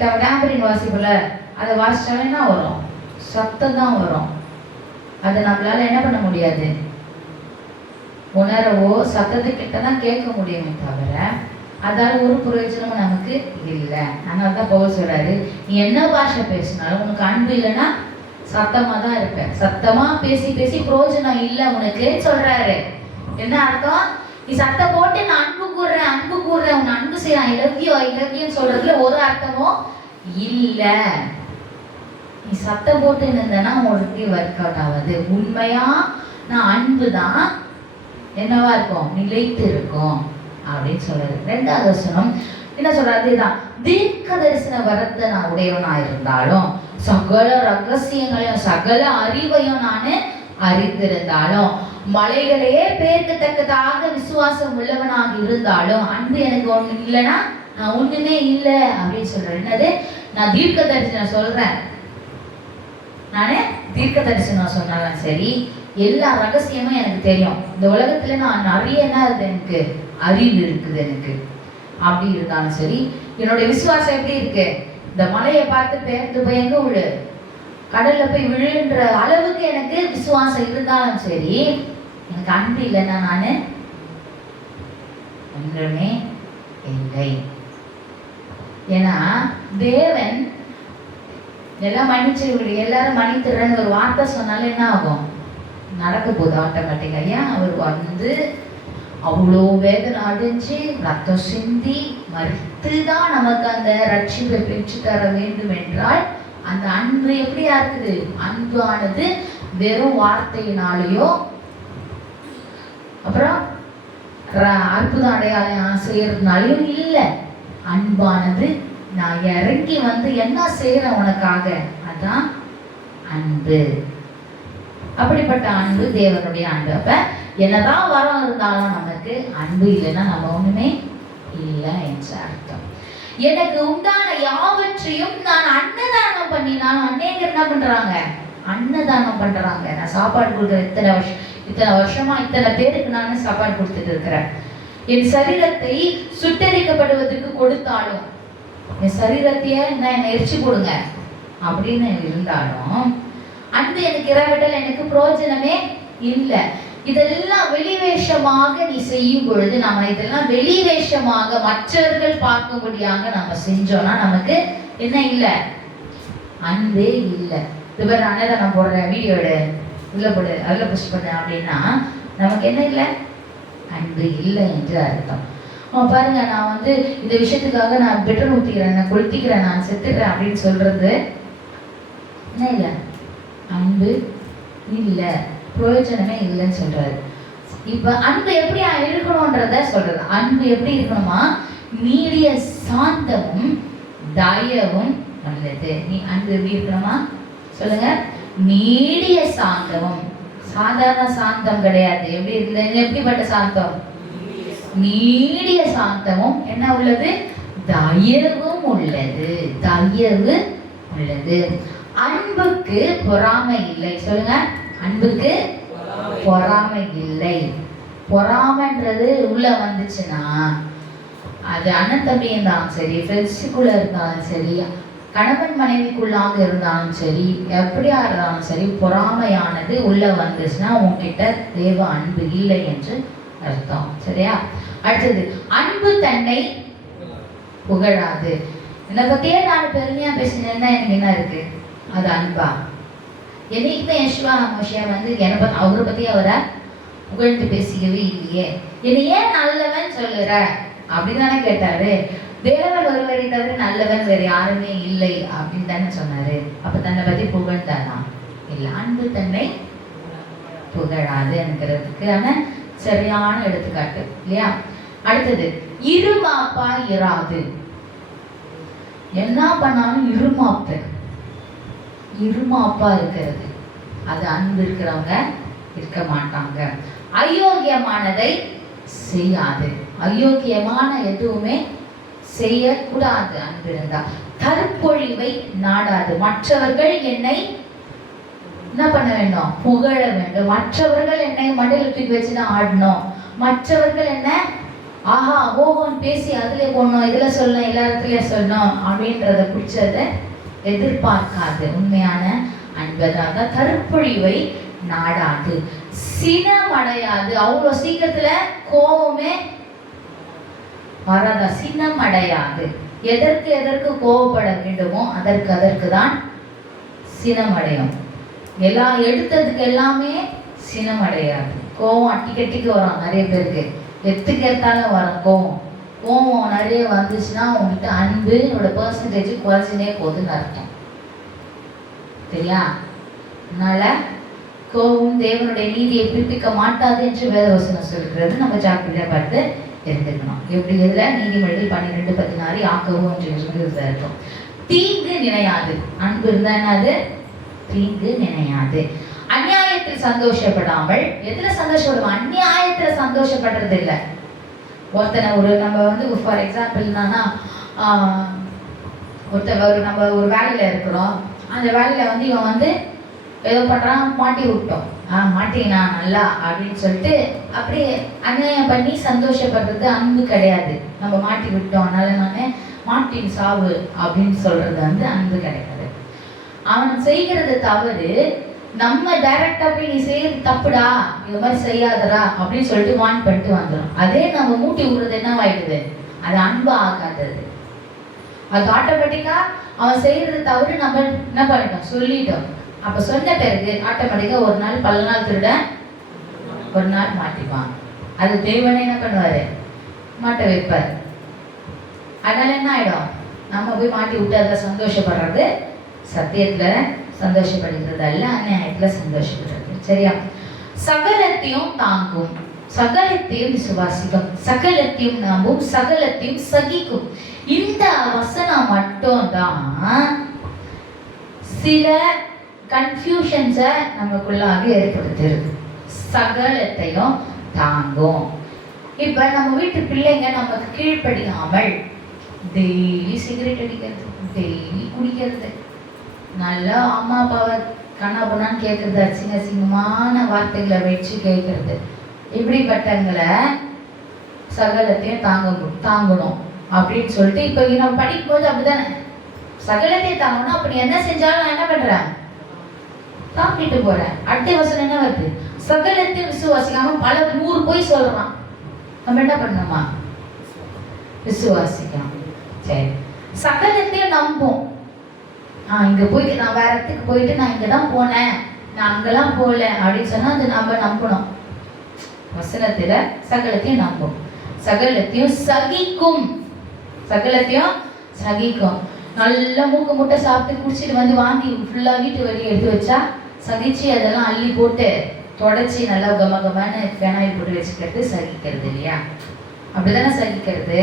டேம்பரின் வாசிப்புல அதை வாசிச்சாலும் என்ன வரும்? சத்தம் தான் வரும். அதை நம்மளால என்ன பண்ண முடியாது, உணரவோ சத்தத்துக்கிட்ட தான் கேட்க முடியுமே தவிர அதால ஒரு பிரயோஜனமும் நமக்கு இல்லை. அதனால தான் பவுல் சொல்றாரு, நீ என்ன பாஷை பேசினாலும் உனக்கு அன்பு இல்லைன்னா சத்தமா தான் இருப்பேன். சத்தமா பேசி பேசி பிரயோஜனம் இல்லை உனக்கு சொல்றாரு. என்ன அர்த்தம்? நீ சத்தம் போட்டு நான் அன்பு கூடுறேன் உன் அன்பு செய்யறான், இலக்கியம் சொல்றதுல ஒரு அர்த்தமும் இல்ல. நீ சத்தம் போட்டு இருந்தனா உனக்கு ஒர்க் அவுட் ஆகாது. உண்மையா நான் அன்பு தான் என்னவா இருக்கும்? நிலைத்து இருக்கும் அப்படின்னு சொல்றாரு. 2வது வசனம் என்ன சொல்றாரு? அதுதான் தீர்க்க தரிசன வரத்தை நான் உடையவனா இருந்தாலும், சகல ரகசியங்களையும் சகல அறிவையும் நான் அறிந்திருந்தாலும், மலைகளையே பேர்க்கத்தக்கதாக விசுவாசம் உள்ளவனாக இருந்தாலும் அன்பு எனக்கு ஒண்ணு இல்லைன்னா நான் ஒண்ணுமே இல்லை அப்படின்னு சொல்றேன். என்னது? நான் தீர்க்க தரிசனம் சொல்றேன், நானே தீர்க்க தரிசனம் சொன்னாலும் சரி, எல்லா ரகசியமும் எனக்கு தெரியும். இந்த உலகத்துல நான் நிறைய எனக்கு அறிவு இருக்குது எனக்கு அப்படி இருந்தாலும் சரி, என்னுடைய விசுவாசம் எப்படி இருக்கு? இந்த மலையை பார்த்து பேர்ந்து போய் எங்க விழு, கடல்ல போய் விழுன்ற அளவுக்கு எனக்கு விசுவாசம் இருந்தாலும் சரி, எனக்கு அன்பு இல்லைன்னா நானு ஒன்றுமே இல்லை. ஏன்னா தேவன் எல்லாம் மன்னிச்சு எல்லாரும் மன்னித்துறன்னு ஒரு வார்த்தை சொன்னாலும் என்ன ஆகும்? நடக்க போகுது ஆட்டோமேட்டிக்கா. ஏன் அவர் வந்து அவ்வளோ வேதனை அடைஞ்சு ரத்தம் சிந்தி மறித்து தான் நமக்கு அந்த ரட்சிப்பை பெற்று தர வேண்டும் என்றால் அந்த அன்பு எப்படியா இருக்குது? அன்பானது வெறும் வார்த்தையினாலேயோ அப்புறம் அற்புத அடையாளம் செய்யறதுனாலையும் இல்லை. அன்பானது நான் இறங்கி வந்து என்ன செய்யறேன் உனக்காக, அதான் அன்பு. அப்படிப்பட்ட அன்பு தேவனுடைய அன்பு. அப்ப என்னதான் வரம் இருந்தாலும் நமக்கு அன்பு இல்லைன்னா நம்ம ஒண்ணுமே இல்லை என்று அர்த்தம். எனக்கு உண்டான யாவற்றையும் நான் அன்னதானம் பண்ணினாலும், அநேகர் என்ன பண்றாங்க? அன்னதானம் பண்றாங்க. நான் சாப்பாடு கொடுக்குற இத்தனை வருஷமா இத்தனை பேருக்கு நான் சாப்பாடு கொடுத்துட்டு இருக்கிறேன். என் சரீரத்தை சுட்டரிக்கப்படுவதற்கு கொடுத்தாலும், என் சரீரத்தையே என்ன எரிச்சு கொடுங்க அப்படின்னு இருந்தாலும் அன்பு எனக்கு இறவிடல் எனக்கு பிரயோஜனமே இல்லை. இதெல்லாம் வெளிவேஷமாக நீ செய்யும் பொழுது, நம்ம இதெல்லாம் வெளிவேஷமாக மற்றவர்கள் பார்க்கும்படியாக நம்ம செஞ்சோம்னா நமக்கு என்ன இல்லை? அன்பே இல்லை. இது அன்னதானம் போடுற வீடியோட உள்ள போடு, அதில் புஷ் பண்ண அப்படின்னா நமக்கு என்ன இல்லை? அன்பு இல்லை என்று அர்த்தம். பாருங்க, நான் வந்து இந்த விஷயத்துக்காக நான் பெட்ரோல் ஊற்றிக்கிறேன், நான் கொளுத்திக்கிறேன், நான் செத்துக்கிறேன் அப்படின்னு சொல்றது என்ன இல்லை? அன்பு இல்லை, பிரயோஜனமே இல்லைன்னு சொல்றாரு. இப்ப அன்பு எப்படி இருக்கணும்ன்றத சொல்றது. அன்பு எப்படி இருக்கணுமா? நீடிய சாந்தமும் தயவும் நல்லது. நீ அன்பு எப்படி இருக்கணுமா சொல்லுங்க? நீடிய சாந்தமும். சாதாரண சாந்தம் கிடையாது. எப்படி இருக்குல்ல? எப்படிப்பட்ட சாந்தம்? நீடிய சாந்தமும் என்ன உள்ளது? தயவும் உள்ளது. தயவு உள்ளது. அன்புக்கு பொறாமை இல்லை. சொல்லுங்க, அன்புக்கு பொறாமை இல்லை. பொறாமைன்றது உள்ள வந்துச்சுன்னா அது அண்ணன் தம்பி இருந்தாலும் சரி, ஃப்ரெண்ட்ஸுக்குள்ள இருந்தாலும் சரி, கணவன் மனைவிக்குள்ளாக இருந்தாலும் சரி, எப்படியா இருந்தாலும் சரி, பொறாமையானது உள்ள வந்துச்சுன்னா உங்ககிட்ட தேவ அன்பு இல்லை என்று அர்த்தம். சரியா? அடுத்தது, அன்பு தன்னை புகழாது. என்னை பத்தியே நான் பெருமையா பேசினேன்னா எனக்கு என்ன இருக்கு? அது அன்பா? என்னைக்குமே யேசுவா மோஷே வந்து என்னை பத்தி அவரை பத்தி அவரை புகழ்ந்து பேசிக்கவே இல்லையே. என்னை ஏன் நல்லவன் சொல்லுற அப்படின்னு தானே கேட்டாரு. தேவன் ஒருவரை தவிர நல்லவன் வேற யாருமே இல்லை அப்படின்னு தானே சொன்னாரு. அப்ப தன்னை பத்தி புகழ்ந்தானா? இல்லை. அன்பு தன்னை புகழாதுங்கிறதுக்கான சரியான எடுத்துக்காட்டு இல்லையா? அடுத்தது, இருமாப்பா இராது. என்ன பண்ணாலும் இருமாப்பா இருக்கிறது, அது அன்பு இருக்கிறவங்க இருக்க மாட்டாங்க. அயோக்கியமானதை செய்யாது. அயோக்கியமான எதுவுமே செய்யக்கூடாது அன்பு இருந்தா. கற்பொழிவை நாடாது. மற்றவர்கள் என்னை என்ன பண்ண வேண்டும்? புகழ வேண்டும். மற்றவர்கள் என்னை மண்டையில் தூக்கி வச்சுதான் ஆடணும். மற்றவர்கள் என்ன ஆஹா ஓஹோன்னு பேசி அதுல போடணும், இதுல சொல்லணும், எல்லா இடத்துலயும் சொல்லணும் அப்படின்றத பிடிச்சதை எதிர்பார்க்காது. உண்மையான அன்பதாக கற்பொழிவை நாடாது. சினமடையாது. அவ்வளோ சீக்கிரத்துல கோபமே வராதா? சினம் அடையாது. எதற்கு கோபப்பட வேண்டுமோ அதற்கு தான் சினம் அடையும். எல்லாம் எடுத்ததுக்கு எல்லாமே சினம் அடையாது. கோபம் அட்டிக்கு வரும் நிறைய பேருக்கு. எத்துக்கு எடுத்தாலும் வரும் கோபம் நிறைய வந்துச்சுன்னா உங்ககிட்ட அன்புனோட பெர்சன்டேஜ் குறைஞ்சினே போகுதுன்னு அர்த்தம். சரியா? அதனால கோபம் தேவனுடைய நீதியை பிடிப்பிக்க மாட்டாது என்று வேதவசனம் சொல்கிறது. நம்ம ஜாக்கிரதையா பார்த்து எடுத்துக்கணும். எப்படி இதுல நீதிமொழிகள் 12:16 யாக்கோபு என்று இருக்கும். தீங்கு நினையாது. அன்பு இருந்தா என்னது? தீங்கு நினையாது. அநியாயத்தில் சந்தோஷப்படாமல். எதுல சந்தோஷப்படுவோம்? அநியாயத்துல சந்தோஷப்படுறது இல்லை. ஒருத்தனை நம்ம வந்து ஃபார் எக்ஸாம்பிள் என்னன்னா, நம்ம ஒரு வேலையில இருக்கிறோம். அந்த வேலையில வந்து இவன் வந்து ஏதோ பண்றான், மாட்டி விட்டோம். மாட்டினா நல்லா அப்படின்னு சொல்லிட்டு அப்படியே அநியாயம் பண்ணி சந்தோஷப்படுறது அன்பு கிடையாது. நம்ம மாட்டி விட்டோம், அதனால நான் மாட்டின் சாவு அப்படின்னு சொல்றது வந்து அன்பு கிடையாது. அவன் செய்கிறது தவறு, நம்ம டைரக்டா போய் நீ செய்யறது தப்புடா, இந்த மாதிரி செய்யாதடா அப்படின்னு சொல்லிட்டு வான் பண்ணிட்டு வந்துடும். அதே நம்ம மூட்டி விடுறது என்ன ஆயிடுது? அது அன்பு ஆகாதது. அது ஆட்டோமேட்டிக்கா அவன் செய்யறது தவறு நம்ம என்ன பண்ணிட்டோம், சொல்லிட்டோம். அப்ப சொன்ன பிறகு ஆட்டோமேட்டிக்கா ஒரு நாள் பல நாள் திருட ஒரு நாள் மாட்டிப்பான். அது தேவனே என்ன பண்ணுவாரு, மாட்ட வைப்பார். அதனால என்ன ஆயிடும், நம்ம போய் மாட்டி விட்டு அதை சந்தோஷப்படுறது சத்தியத்துல சந்தோஷப்படுகிறது அல்ல, அநியாயத்துல சந்தோஷப்படுறது. சரியா? சகலத்தையும் தாங்கும், சகலத்தையும் விசுவாசிக்கும், சகலத்தையும் நம்பும், சகலத்தையும் சகிக்கும். இந்த வசனம் மட்டும் தான் சில கன்ஃபியூஷன்ஸை நமக்குள்ளாக ஏற்படுத்திருக்கு. சகலத்தையும் தாங்கும். இப்ப நம்ம வீட்டு பிள்ளைங்க நமக்கு கீழ்ப்படியாமல் டெய்லி சிகரெட் அடிக்கிறது, டெய்லி குடிக்கிறது, நல்லா அம்மா அப்பாவை கண்ணா பண்ணான்னு கேட்கறது, அசிங்க அசிங்கமான வார்த்தைகளை வச்சு கேட்கறது, இப்படிப்பட்டவங்களை சகலத்தையும் தாங்கணும் அப்படின்னு சொல்லிட்டு இப்ப நம்ம படிக்கும்போது அப்படித்தானே, சகலத்தையும் தாங்கணும். அப்படி என்ன செஞ்சாலும் நான் என்ன பண்றேன், தாங்கிட்டு போறேன். அடுத்த வசனம் என்ன வருது, சகலத்தையும் விசுவாசிக்காம பல 100 போய் சொல்றான். நம்ம என்ன பண்ணணுமா, விசுவாசிக்கலாம். சரி, சகலத்தையும் நம்பும். இங்க போயிட்டு நான் வேற இடத்துக்கு போயிட்டு நான் இங்கதான் போனேன், நான் அங்கெல்லாம் போகல அப்படின்னு சொன்னா அது நம்ம நம்பணும். வசனத்துல சகலத்தையும் நம்பும், சகலத்தையும் சகிக்கும், சகலத்தையும் சகிக்கும். நல்லா மூக்கு முட்டை சாப்பிட்டு குடிச்சிட்டு வந்து வாங்கி ஃபுல்லா வீட்டு வெளியே எடுத்து வச்சா சகிச்சு அதெல்லாம் அள்ளி போட்டு தொடச்சி நல்லா கமகமான பெனாயில் போட்டு வச்சுக்கிறது சகிக்கிறது இல்லையா? அப்படிதானே சகிக்கிறது.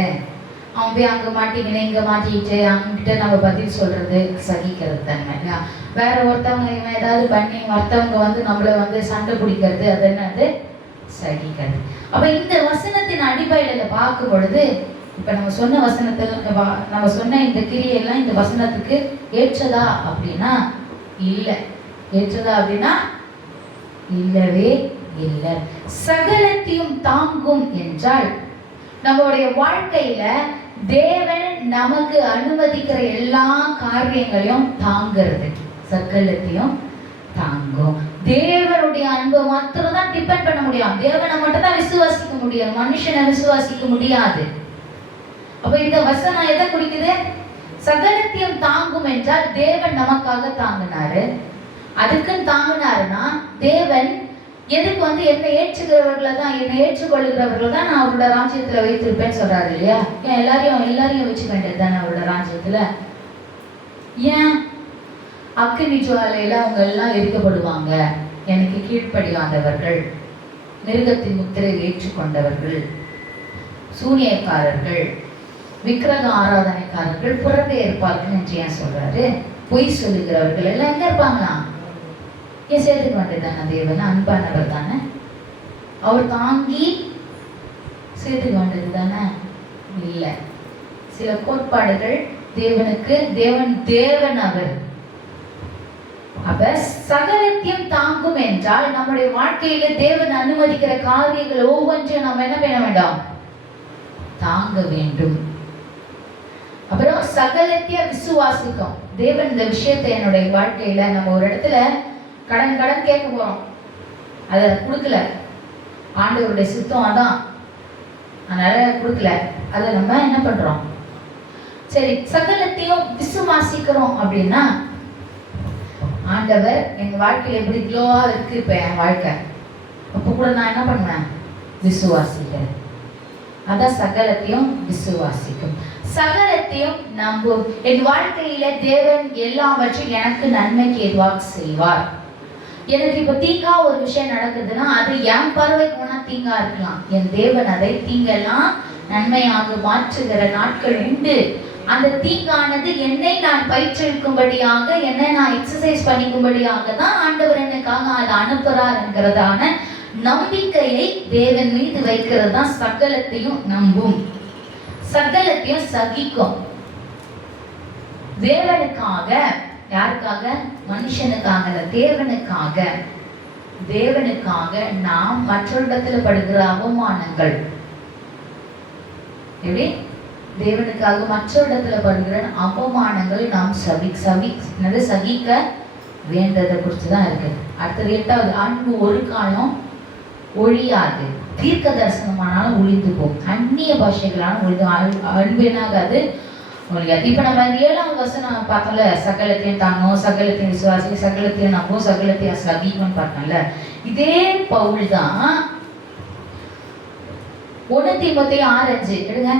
அவன் போய் அங்கே மாட்டிக்கினே இங்கே மாட்டிக்கிட்டு அவங்ககிட்ட நம்ம பதில் சொல்றது சகிக்கிறது தானே இல்லையா? வேற ஒருத்தவங்க இவன் ஏதாவது பண்ணி மற்றவங்க வந்து நம்மளை வந்து சண்டை பிடிக்கிறது, அது என்னது, சகிக்கிறது. அப்ப இந்த வசனத்தின் அடிப்படையில பார்க்கும் பொழுது இப்ப நம்ம சொன்ன வசனத்துல நம்ம சொன்ன இந்த கிரியெல்லாம் இந்த வசனத்துக்கு ஏற்றதா அப்படின்னா இல்லை. ஏற்றதா அப்படின்னா இல்லவே இல்லை. சகலத்தையும் தாங்கும் என்றால் நம்மளுடைய வாழ்க்கையில தேவன் நமக்கு அனுமதிக்கிற எல்லா காரியங்களையும் தாங்கிறது, சகலத்தையும் தாங்கும். தேவனுடைய அன்பை மாத்திரம் தான் டிபெண்ட் பண்ண முடியும். தேவனை மட்டும் தான் விசுவாசிக்க முடியும், மனுஷனை விசுவாசிக்க முடியாது. அப்ப இந்த வசனம் எதை குறிக்குது, சகலத்தையும் தாங்கும் என்றால் தேவன் நமக்காக தாங்கினாரு. அதுக்குன்னு தாங்கினாருன்னா தேவன் எதுக்கு வந்து என்னை ஏற்றுக்கிறவர்களை தான், என்னை ஏற்றுக்கொள்ளுகிறவர்களை தான் நான் அவரோட ராஜ்யத்துல வைத்திருப்பேன்னு சொல்றாரு இல்லையா? ஏன் எல்லாரையும் வச்சுக்க வேண்டியது தானே அவரோட ராஜ்யத்துல? ஏன் அக்கினி ஜுவாலையில அவங்க எல்லாம் எரிக்கப்படுவாங்க? எனக்கு கீழ்ப்படியாதவர்கள், மிருகத்தின் முத்திரை ஏற்றுக்கொண்டவர்கள், சூனியக்காரர்கள், விக்கிரக ஆராதனைக்காரர்கள் புறம்பே இருப்பார்கள் என்று ஏன் சொல்றாரு? பொய் சொல்லுகிறவர்கள் எல்லாம் எங்க இருப்பாங்களாம்? ஏன் சேர்த்துக்க வேண்டியதானே? தேவன் அன்பானவர் தானே, அவர் தாங்கி சேர்த்துக்க வேண்டியது தானே? இல்லை. சில கோட்பாடுகள் தேவனுக்கு தேவன் அவர். அப்ப சகலத்தையும் தாங்கும் என்றால் நம்முடைய வாழ்க்கையில தேவன் அனுமதிக்கிற காரியங்கள் ஒவ்வொன்றையும் நம்ம என்ன பண்ண வேண்டாம், தாங்க வேண்டும். அப்புறம் சகலத்தையும் விசுவாசிக்கும். தேவன் இந்த விஷயத்தை என்னுடைய வாழ்க்கையில நம்ம ஒரு இடத்துல கடன் கேட்க போறோம், அதை கொடுக்கல, ஆண்டவருடைய சித்தம் அதான், அதனால கொடுக்கல, அதை நம்ம என்ன பண்றோம், சரி சகலத்தையும் விசுவாசிக்கிறோம் அப்படின்னா ஆண்டவர் எங்க வாழ்க்கையில எப்படி க்ளோவா இருக்கு இப்ப என் வாழ்க்கை, அப்ப கூட நான் என்ன பண்ணுவேன், விசுவாசிக்கிறேன். அதான் சகலத்தையும் விசுவாசிக்கும், சகலத்தையும் நம்பும். என் வாழ்க்கையில தேவன் எல்லாவற்றையும் எனக்கு நன்மைக்கு எதுவாக செய்வார். எனக்கு இப்ப தீங்கா ஒரு விஷயம் நடக்குதுன்னா அது என் பார்வைக்கு போனா தீங்கா இருக்கலாம், என் தேவன் அதை தீங்கெல்லாம் நன்மையாக மாற்றுகிற நாட்கள் உண்டு. அந்த தீங்கானது என்னை நான் பயிற்சிக்கும்படியாக, என்னை நான் எக்ஸசைஸ் பண்ணிக்கும்படியாக தான் ஆண்டவர் எனக்காக அதை அனுப்புறார் என்கிறதான நம்பிக்கையை தேவன் மீது வைக்கிறது தான் சகலத்தையும் நம்பும், சகலத்தையும் சகிக்கும். தேவனுக்காக, யாருக்காக, மனுஷனுக்காக, தேவனுக்காக நாம் மற்றொருடத்துல படுகிற அவமானங்கள், எப்படி தேவனுக்காக மற்றொருடத்துல படுகிற அவமானங்களை நாம் சகிக்க வேண்டதை குறித்துதான் இருக்கு. அடுத்தது 8வது, அன்பு ஒரு காலம் ஒழியாது, தீர்க்க தரிசனமானாலும் ஒழிந்து போகும், அந்நிய பாஷைகளாலும் ஒழிந்து, அன்பு என்னாகாது, ஒழியாது. இப்ப நம்ம இந்த 7வது வசனம் பார்த்தோம்ல, சகலத்தையும் தாங்கும், சகலத்தையும் விசுவாசி, சகலத்தையும் நம்பும், சகலத்தையும் சகிக்கும் பார்த்தோம்ல. இதே பவுல் தான் 1 தீமோத்தேயு 6:5 எடுங்க.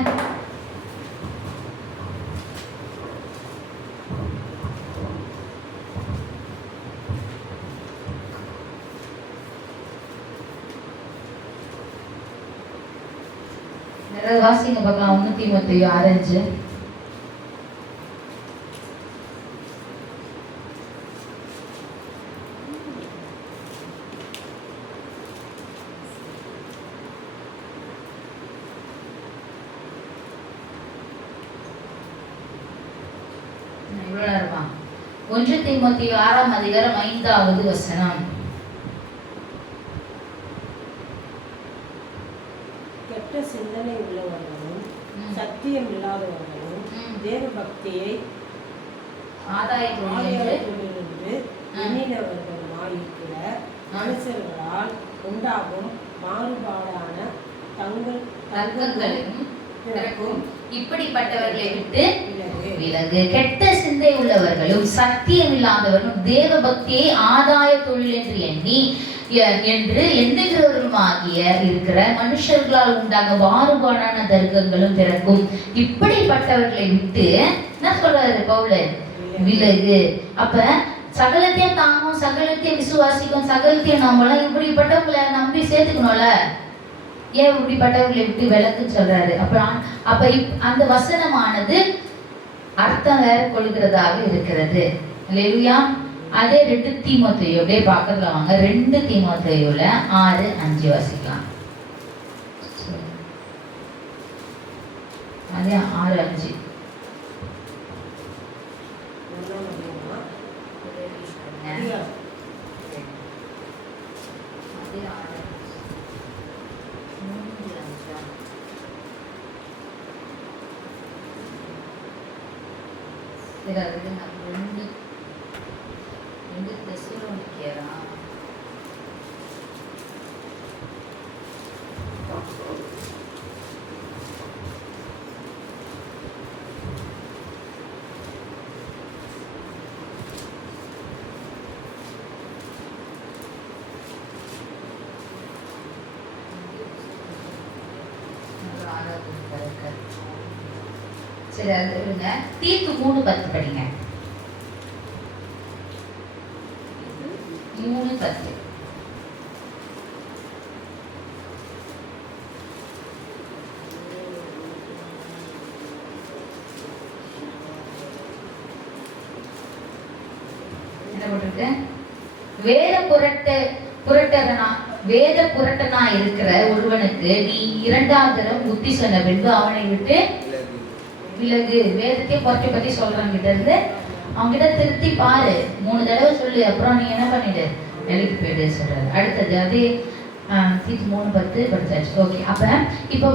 வாசிங்க பார்க்கலாம். 1 தீமோத்தேயு 6:5. இவ்வளவு நேரமா 1 தீமோத்தேயு 6ஆம் அதிகாரம் 5வது வசனம். கெட்ட சிந்தனை உள்ளவர்களும் சத்தியம் இல்லாதவர்களும் தேவ பக்தியை ஆதாயத்திலிருந்து எண்ணினவர்களுமாயிருக்கிற மனுஷர்களால் உண்டாகும் மாறுபாடான தர்க்கங்களையும் இப்படிப்பட்டவர்களை விட்டு விலகு. கெட்ட சிந்தை உள்ளவர்களும் சத்தியம் இல்லாதவர்களும் தேவ பக்தியை ஆதாய தொழில் என்று எண்ணுகிறவர்களுமாகிய இருக்கிற மனுஷர்களால் உண்டாக மாறுபாடான தர்க்கங்களும் பிறக்கும். இப்படிப்பட்டவர்களை விட்டு என்ன சொல்றாரு பவுல்? விலகு. அப்ப சகலத்தையும் தாங்கும், சகலத்தையும் விசுவாசிக்கும், சகலத்தையும் நம்பலாம். இப்படிப்பட்டவங்களை நம்பி சேர்த்துக்கணும்ல. ஏன் இப்படிப்பட்டவர்களை விட்டு விலக்குன்னு சொல்றாரு? அப்ப அந்த வசனமானது அர்த்தம் வேற கொள்கிறதாக இருக்கிறது. அல்லேலூயா. அதே 2 தீமோத்தேயு அப்படியே பக்கத்துல வாங்க. 2 தீமோத்தேயுல 6:5 வாசிக்கலாம். அதே 6:5. சரி, அது விடுங்க. தீத்து 3:10 படிங்க. 3:10. என்ன போட்டிருக்கு? வேத புரட்டனா இருக்கிற ஒருவனுக்கு நீ 2ஆம் தரம் புத்தி சொன்ன பின்பு அவனை விட்டு விலகு. வேதத்தை பொறுக்கை பத்தி சொல்றாங்க கிட்ட இருந்து அவங்கிட்ட திருத்தி பாரு. 3 தடவை சொல்லு. அப்புறம் நீ என்ன பண்ணிடு? வேலைக்கு போயிடு சொல்றாரு. அடுத்தது அதே தீத்து 3:10 படிச்சாச்சு. ஓகே. அப்ப இப்ப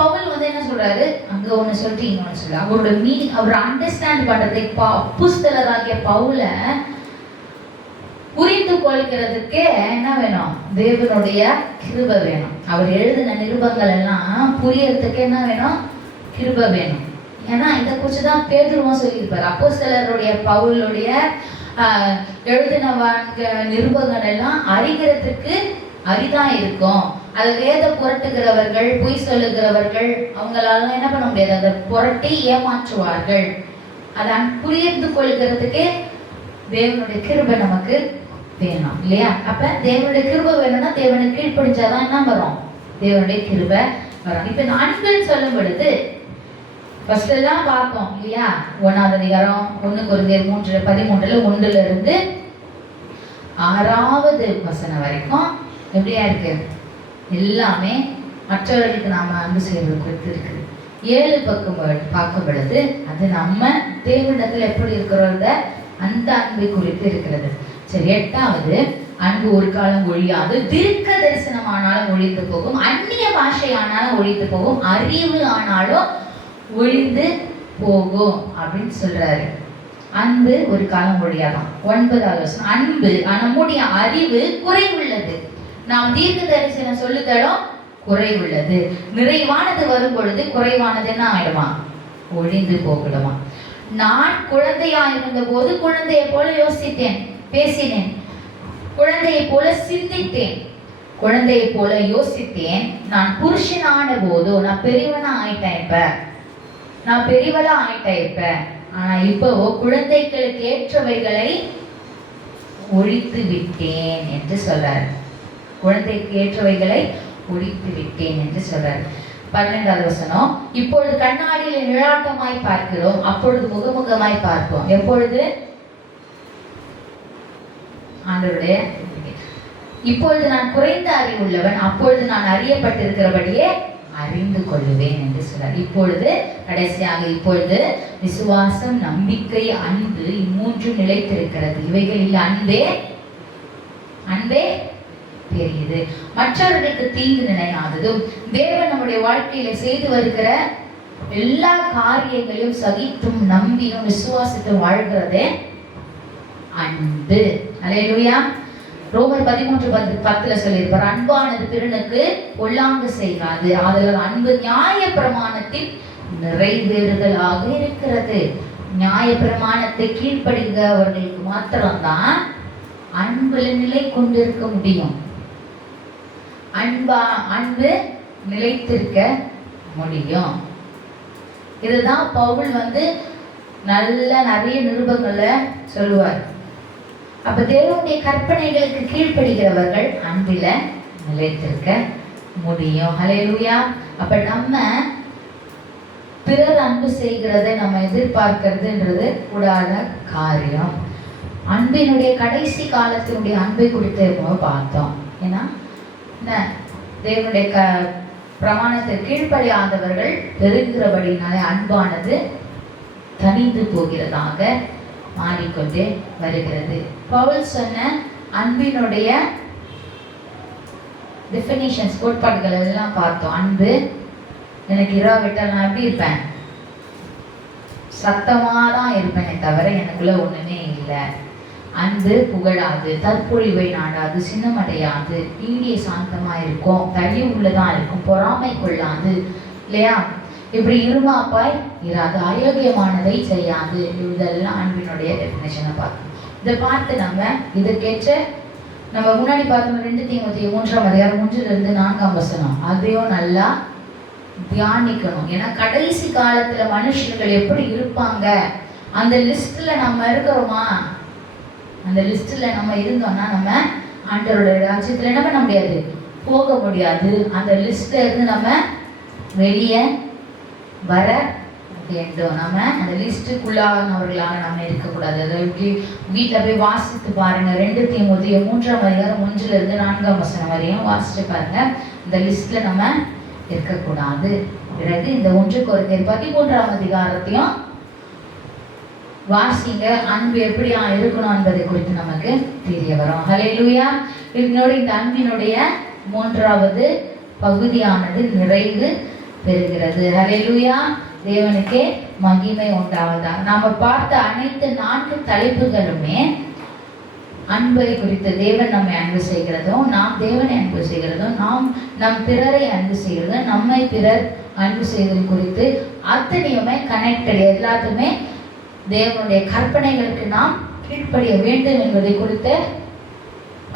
பவுல் வந்து என்ன சொல்றாரு? அங்க ஒண்ணு சொல்லிட்டு இங்க ஒண்ணு சொல்ல. அவரோட மீனிங் அவர் அண்டர்ஸ்டாண்ட் பண்றது அப்போஸ்தலராகிய பவுல புரிந்து கொள்கிறதுக்கு என்ன வேணும்? தேவனுடைய கிருபை வேணும். அவர் எழுதின நிருபங்கள் எல்லாம் புரியறதுக்கு என்ன வேணும்? கிருபை வேணும். ஏன்னா இதை குறிச்சுதான் பேதுருவும் சொல்லியிருப்பார். அப்போஸ்தலருடைய பவுலுடைய எழுதின நிருபங்கள் எல்லாம் அறிகிறதுக்கு அரிதான் இருக்கும். அது வேத புரட்டுகிறவர்கள், பொய் சொல்லுகிறவர்கள் அவங்களால என்ன பண்ண முடியாது? அதை புரட்டி ஏமாற்றுவார்கள். அதை புரிந்து கொள்கிறதுக்கே தேவனுடைய கிருபை நமக்கு வேணும் இல்லையா? அப்ப தேவனுடைய கிருபை வேணும்னா தேவனுக்கு கீழ்ப்படிஞ்சாதான் என்ன வரும்? தேவனுடைய கிருபை வரும். இப்ப அன்புன்னு சொல்லும் பொழுது ஃபர்ஸ்ட் எல்லாம் பார்த்தோம் இல்லையா? 1ஆவது அதிகாரம் 1 கொரிந்தியர் 3:13 1ல இருந்து 6வது வசனம் வரைக்கும் எப்படியா இருக்கு? எல்லாமே மற்றவர்களுக்கு நாம அன்பு செய்வது குறித்து இருக்கு. 7 பக்கம் பார்க்கும் பொழுது அது நம்ம தேவனிடத்துல எப்படி இருக்கிறோத அந்த அன்பை குறித்து இருக்கிறது. சரி, 8வது அன்பு ஒரு காலம் ஒழியாது, தீர்க்க தரிசனம் ஆனாலும் ஒழித்து போகும், அந்நிய பாஷை ஆனாலும் ஒழித்து போகும், அறிவு ஆனாலும் ஒழிந்து போகும் அப்படின்னு சொல்றாரு. அன்பு ஒரு காலம் ஒழியாதான். 9வது வசனம், அன்பு நம்முடைய அறிவு குறைவுள்ளது, நாம் தீர்க்க தரிசனம் சொல்லுதலும் குறைவுள்ளது, நிறைவானது வரும் பொழுது குறைவானது என்ன ஆயிடுமா? ஒழிந்து போகணுமா. நான் குழந்தையா இருந்த போது குழந்தையை போல யோசித்தேன், பேசினேன், குழந்தையை போல சிந்தித்தேன், குழந்தையை போல யோசித்தேன். நான் புருஷனான போது நான் பெரியவனா ஆயிட்டேன், நான் பெரியவளா ஆயிட்டேன் இப்ப. ஆனா இப்போ குழந்தைகளுக்கு ஏற்றவைகளை ஒழித்து விட்டேன் என்று சொல்றார். குழந்தைக்கு ஏற்றவைகளை ஒழித்து விட்டேன் என்று சொல்றார். 12வது வசனம், இப்பொழுது கண்ணாடியில் நிழலாட்டமாய் பார்க்கிறோம், அப்பொழுது முகமுகமாய் பார்ப்போம். எப்பொழுது? ஆண்டவருடைய இப்பொழுது நான் குறைந்த அறிவுள்ளவன், அப்பொழுது நான் அறியப்பட்டிருக்கிறபடியே அறிந்து கொள்ளுவேன் என்று சொல்றார். இப்பொழுது கடைசியாக, இப்பொழுது விசுவாசம், நம்பிக்கை, அன்பு இம்மூன்றும் நிலைத்திருக்கிறது. இவைகளில் அன்பே பெரியது. மற்றவர்களுக்கு தீங்கு நினையாததும், தேவன் நம்முடைய வாழ்க்கையில செய்து வருகிற எல்லா காரியங்களையும் சகித்தும் நம்பியும் விசுவாசத்தும் வாழ்கிறதே அன்பு. அல்லேலூயா. ரோமர் 13:10 சொல்லியிருப்பார், அன்பானது பிறனுக்கு பொல்லாங்கு செய்யாது, ஆதலால் அன்பு நியாய பிரமாணத்தின் நிறைவேறுதலாக இருக்கிறது. நியாய பிரமாணத்தை கீழ்ப்படுகிறவர்களுக்கு மாத்திரம்தான் அன்புல நிலை கொண்டிருக்க முடியும். அன்பு நிலைத்திருக்க முடியும். இதுதான் பவுல் நிறைய நிருபங்களை சொல்லுவார். அப்ப தேவனுடைய கற்பனைகளுக்கு கீழ்ப்படுகிறவர்கள் அன்பில நிலைத்திருக்க முடியும். ஹல்லேலூயா. அப்ப நம்ம பிறர் அன்பு செய்கிறதை நம்ம எதிர்பார்க்கிறதுன்றது கூடாத காரியம். அன்பினுடைய கடைசி காலத்தினுடைய அன்பை குறித்து பார்த்தோம். ஏன்னா தேவனுடைய பிரமாணத்தை கீழ்ப்படியாதவர்கள் பெருகிறபடினாலே அன்பானது தனிந்து போகிறதாக மாறிக்கொண்டே வருகிறது. பவுல் சொன்ன அன்பினுடைய டெஃபினிஷன்ஸ், கோட்பாடுகள் எல்லாம் பார்த்தோம். அன்பு, எனக்கு இராவிட்டால் நான் எப்படி இருப்பேன்? சத்தமா தான் இருப்பேனே தவிர எனக்குள்ள ஒண்ணுமே இல்லை. அன்பு புகழாது, தற்பொழிவை நாடாது, சின்னமடையாது, நீடிய சாந்தமா இருக்கும், தயவு உள்ளதா இருக்கும், பொறாமை கொள்ளாது, இல்லையா? இப்படி இருமாப்பாய் இராது, அயோக்கியமானதை செய்யாது. இதெல்லாம் அன்பினுடைய டெஃபினேஷனை பார்த்தோம். இதை பார்த்து நம்ம இதற்கேற்ற நம்ம முன்னாடி பார்த்தோம் 2 தீமோத்தேயு 3:1-4 அதையும் நல்லா தியானிக்கணும். ஏன்னா கடைசி காலத்துல மனுஷர்கள் எப்படி இருப்பாங்க, அந்த லிஸ்ட்ல நம்ம இருக்கிறோமா? அந்த லிஸ்ட்ல நம்ம இருந்தோம்னா நம்ம ஆண்டவருடைய ராஜ்யத்துல என்ன பண்ண முடியாது, போக முடியாது. அந்த லிஸ்ட்ல இருந்து நம்ம வெளியே வர வேண்டும். நம்ம அந்த லிஸ்ட்டுக்குள்ளானவர்களாக நம்ம இருக்கக்கூடாது. அதாவது வீட்டில் போய் வாசித்து பாருங்க. 2 தீமோத்தேயு 3:1-4 வரையும் வாசிச்சு பாருங்க. இந்த லிஸ்ட்ல நம்ம இருக்கக்கூடாது. பிறகு இந்த 1 கொரிந்தியர் 13 வாசிங்க. அன்பு எப்படியா இருக்கணும் என்பதை குறித்து நமக்கு தெரிய வரும். ஹல்லேலூயா. இதனோட இந்த அன்பினுடைய 3வது பகுதியானது நிறைவு பெறுகிறது. ஹல்லேலூயா. தேவனுக்கே மகிமை உண்டாவதா. நாம பார்த்த அனைத்து 4 தலைப்புகளுமே அன்பை குறித்து. தேவன் நம்மை அன்பு செய்கிறதும், நாம் தேவனை அன்பு செய்கிறதும், நாம் நம் பிறரை அன்பு செய்கிறதும், நம்மை பிறர் அன்பு செய்வது குறித்து அத்தனையுமே கனெக்டட். எல்லாத்துமே தேவனுடைய கற்பனைகளுக்கு நாம் கீழ்ப்படிய வேண்டும் என்பதை குறித்த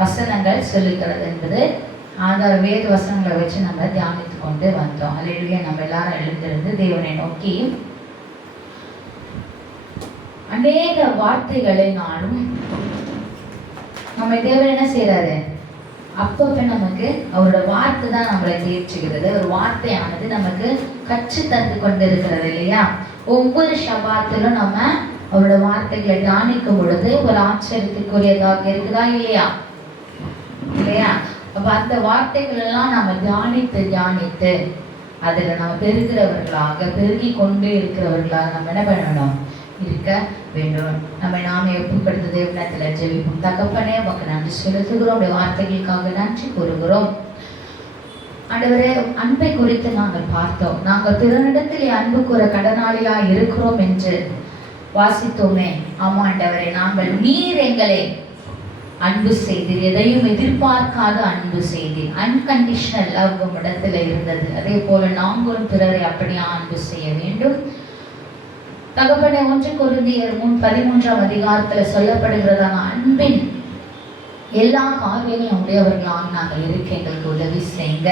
வசனங்கள் சொல்லுகிறது என்பது ஆதார வேத வசனங்களை வச்சு நம்ம தியானித்து கொண்டு வந்தோம். அல்லேலூயா. நம்ம எல்லாரும் எழுந்திருந்து தேவனை நோக்கி அநேக வார்த்தைகளினாலும் நம்ம தேவன் என்ன செய்யறாரு, அப்பப்ப நமக்கு அவரோட வார்த்தை தான் நம்மளை தேர்ச்சுகிறது. ஒரு வார்த்தையானது நமக்கு கற்று தந்து கொண்டு இருக்கிறது, இல்லையா? ஒவ்வொரு ஷபாத்திலும் நம்ம அவரோட வார்த்தைகளை தியானிக்கும் பொழுது ஒரு ஆச்சரியத்துக்குரியதாக இருக்குதா, இல்லையா? இல்லையா? அப்ப அந்த வார்த்தைகள் எல்லாம் நம்ம தியானித்து அதுல நம்ம பெருகிறவர்களாக, பெருகி கொண்டு இருக்கிறவர்களாக நம்ம என்ன பண்ணணும், இருக்க வேண்டும். நம்ம நாம ஒப்புப்படுத்த தேவனத்துல ஜெபிப்போம். தகப்பனே, உமக்கு நன்றி செலுத்துகிறோம். உடைய வார்த்தைகளுக்காக நன்றி கூறுகிறோம். ஆண்டவரே, அன்பை குறித்து நாங்கள் பார்த்தோம். நாங்கள் பிறனிடத்தில் அன்பு கூற கடனாளியா இருக்கிறோம் என்று வாசித்தோமே. ஆமா ஆண்டவரே, நாங்கள் நீர் எங்களை அன்பு செய்தீர், எதையும் எதிர்பார்க்காத அன்பு செய்தீர். அன்கண்டிஷனல் லவ் இடத்துல இருந்தது. அதே போல நாங்களும் பிறரை அப்படியா அன்பு செய்ய வேண்டும். தகப்பனே 1 கொரிந்தியர் 13ஆம் அதிகாரத்துல சொல்லப்படுகிறதான அன்பின் எல்லா காரியங்களும் உடையவர்களாக நாங்கள் இருக்க எங்களுக்கு உதவி செய்யுங்க.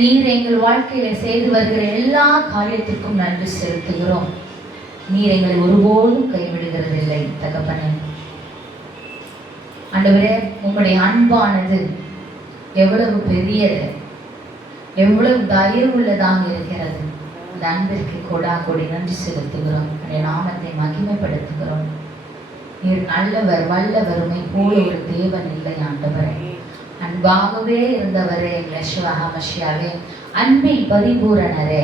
நீர் எங்கள் வாழ்க்கையில செய்து வருகிற எல்லா காரியத்திற்கும் நன்றி செலுத்துகிறோம். நீர் எங்களை ஒருபோதும் கைவிடுகிறதில்லை தகப்பனே. ஆண்டவரே, உங்களுடைய அன்பானது எவ்வளவு பெரியது, எவ்வளவு தயவு உள்ளதாக இருக்கிறது. இந்த அன்பிற்கு கொடி நன்றி செலுத்துகிறோம். உடைய நாமத்தை மகிமைப்படுத்துகிறோம். நீர் நல்லவர், வல்லவர், உம்மை போல ஒரு தேவன் இல்லை ஆண்டவரே. அன்பாகவே இருந்தவரே, யெகோவா, அன்பின் பரிபூரணரே,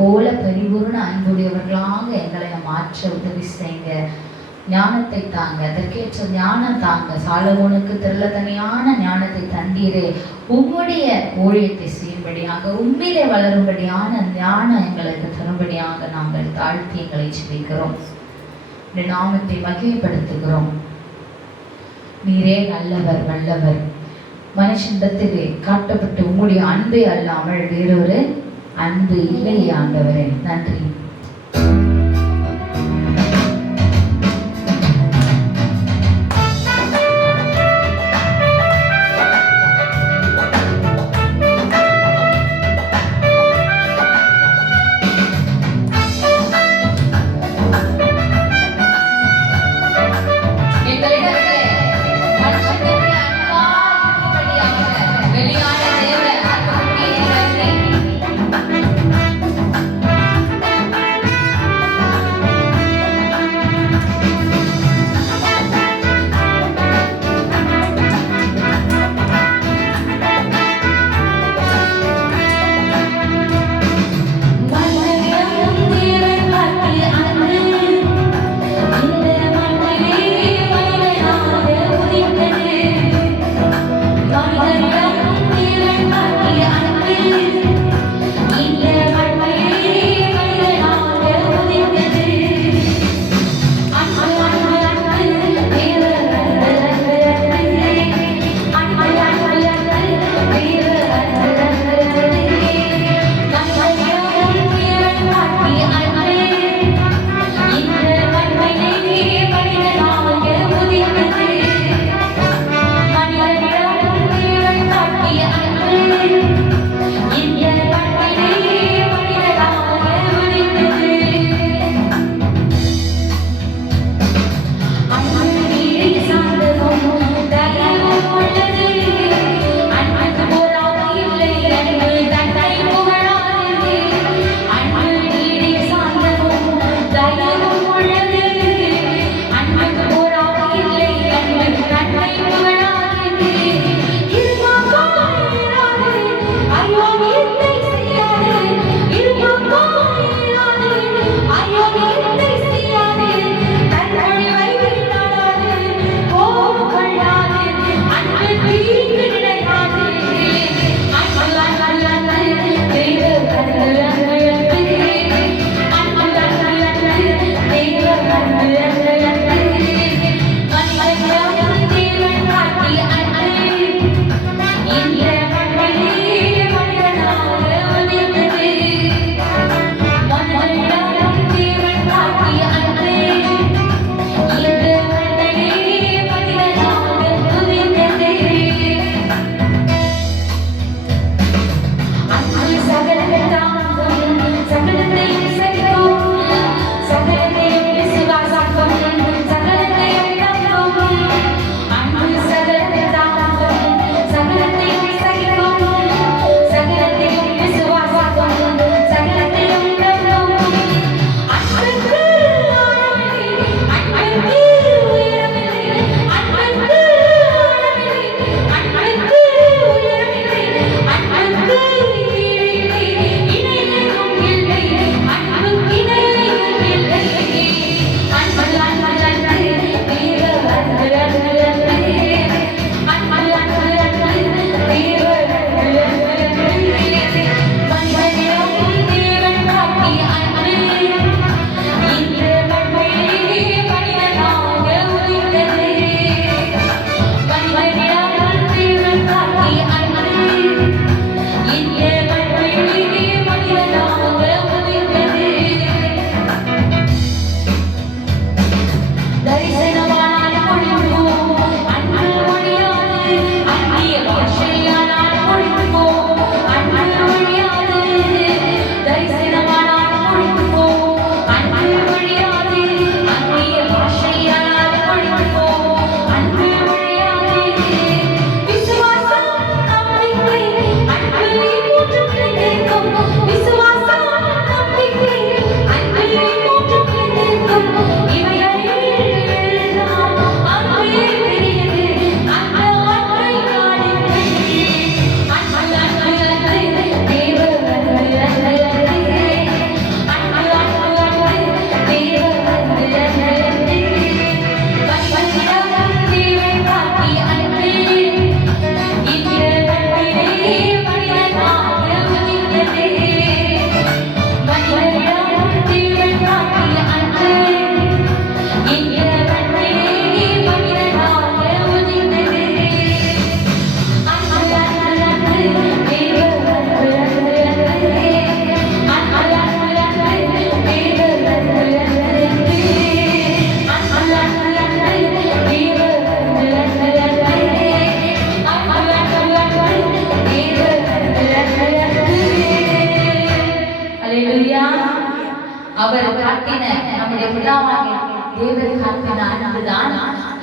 போல பரிபூர்ண அன்புடையவர்களாக எங்களை மாற்ற உதவி செய்யுங்க. ஞானத்தை தாங்க, அதற்கேற்ற ஞானம் தாங்க. சாலமோனுக்கு தனியான ஞானத்தை தந்தீரே, உம்முடைய ஊழியத்தை செய்யும்படியாக, உம்மிலே வளரும்படியான ஞானம் எங்களுக்கு தரும்படியாக நாங்கள் தாழ்த்தி எங்களை ஜெபிக்கிறோம். இந்த நாமத்தை மகிமைப்படுத்துகிறோம். நீரே நல்லவர், வல்லவர். மனுஷனிடத்திலே காட்டப்பட்ட உம்முடைய அன்பை அல்லாமல் வேறொரு அன்பு இல்லை ஆண்டவரே. நன்றி.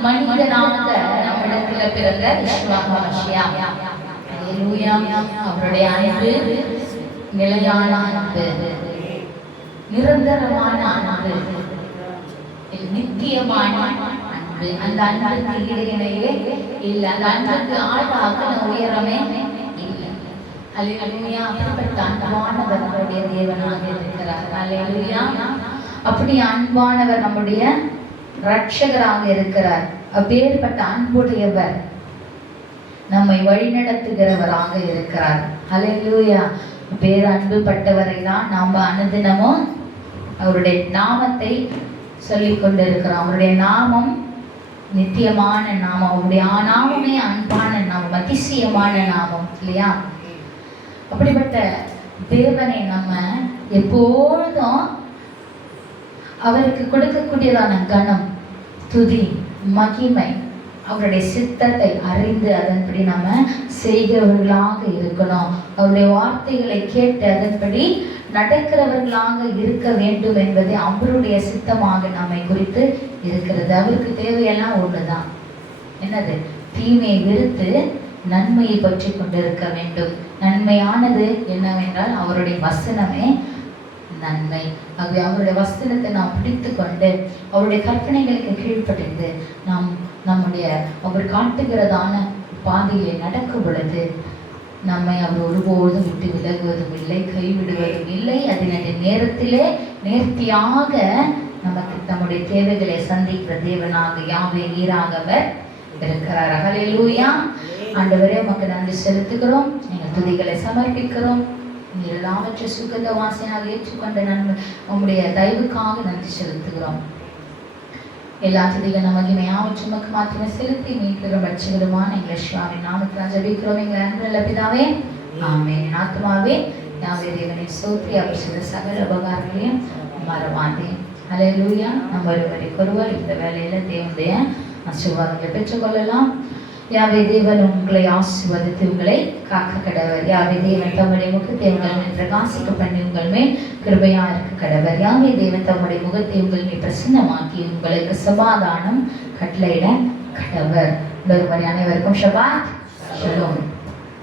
மனிதனாக நம்மிடத்துல பிறந்த யெஷுவா மசியா. ஹல்லேலூயா. அவருடைய அன்பு நிலையான அன்பு, நிரந்தரமான அன்பு, நித்தியமான அன்பு. அந்த அன்புக்கு இடையிடையே இல்லை, அந்த அன்புக்கு ஆழாக உயரமே இல்லை. ஹல்லேலூயா. அப்படிப்பட்ட அன்பானவர் நம்முடைய தேவனாக இருக்கிறார். ஹல்லேலூயா. அப்படி அன்பானவர் நம்முடைய ரட்சகராக இருக்கிறார். அப்பேற்பட்ட அன்புடையவர் நம்மை வழிநடத்துகிறவராக இருக்கிறார். ஹல்லேலூயா. பேரன்பு பட்டவரை தான் நாம் அனுதினமும் அவருடைய நாமத்தை சொல்லிக் கொண்டிருக்கிறோம். அவருடைய நாமம் நித்தியமான நாமம், அவருடைய நாமமே அன்பான நாமம், அதிசயமான நாமம் இல்லையா? அப்படிப்பட்ட தேவனை நம்ம எப்பொழுதும் அவருக்கு கொடுக்கக்கூடியதான கனம், துதி, மகிமை, அவருடைய சித்தத்தை அறிந்து அதன்படி நம்ம செய்கிறவர்களாக இருக்கணும். அவருடைய வார்த்தைகளை கேட்டு அதன்படி நடக்கிறவர்களாக இருக்க வேண்டும் என்பதை அவருடைய சித்தமாக நம்மை குறித்து இருக்கிறது. அவருக்கு தேவையெல்லாம் ஒன்றுதான், என்னது? தீமையை வெறுத்து நன்மையை பற்றி கொண்டிருக்க வேண்டும். நன்மையானது என்னவென்றால் அவருடைய வசனமே நன்மை. ஆகவே அவருடைய வசனத்தை நாம் பிடித்து கொண்டு அவருடைய கற்பனைகளுக்கு கீழ்ப்படிந்து நம்முடைய அவர் காட்டுகிறதான பாதையை நடக்கும் பொழுது நம்மை அவர் ஒருபோதும் விட்டு விலகுவதும் இல்லை, கைவிடுவதும் இல்லை. அதனுடைய நேரத்திலே நேர்த்தியாக நமக்கு நம்முடைய தேவைகளை சந்திக்கிற தேவனாக யாவே ஈராகவர் இருக்கிறார். ஹல்லேலூயா. ஆண்டவரே உமக்கு நன்றி செலுத்துகிறோம். எங்கள் துதிகளை சமர்ப்பிக்கிறோம். நீர் எல்லாவற்றை சுகந்த வாசனையாக ஏற்றுக்கொண்ட நன்மை உம்முடைய தயவுக்காக நன்றி செலுத்துகிறோம். எல்லா துதிகள் மகிமையாவற்றை உமக்கு மாத்திரமே செலுத்தி மீட்கிற ரட்சகருமான எங்கள் யெஷுவாவின் நாமத்தில் ஜெபிக்கிறோம் எங்கள் அன்புள்ள பிதாவே. ஆமென். ஆத்மாவே யாவே தேவனை ஸ்தோத்திரி, அவர் செய்த சகல உபகாரங்களையும் மறவாதே. ஹல்லேலூயா. நம்ம ஒருவருக்கொருவர் இந்த வேலையில தேவனுடைய ஆசீர்வாதங்களை பெற்றுக்கொள்ளலாம். யாவே தேவன் உங்களை ஆசீர்வதித்து உங்களை காக்க கடவர். யாவே தேவன் தம்முடைய முகத்தை உங்கள் மேல் பிரகாசிக்க பண்ணி உங்கள் மேல் கிருபையா இருக்க கடவர். யாவே தேவன் தம்முடைய முகத்தை உங்கள் மேல் பிரசன்னமாக்கி உங்களுக்கு சமாதானம் கட்டளையிட கடவர். அனைவருக்கும் ஷபாத் ஷலோம்.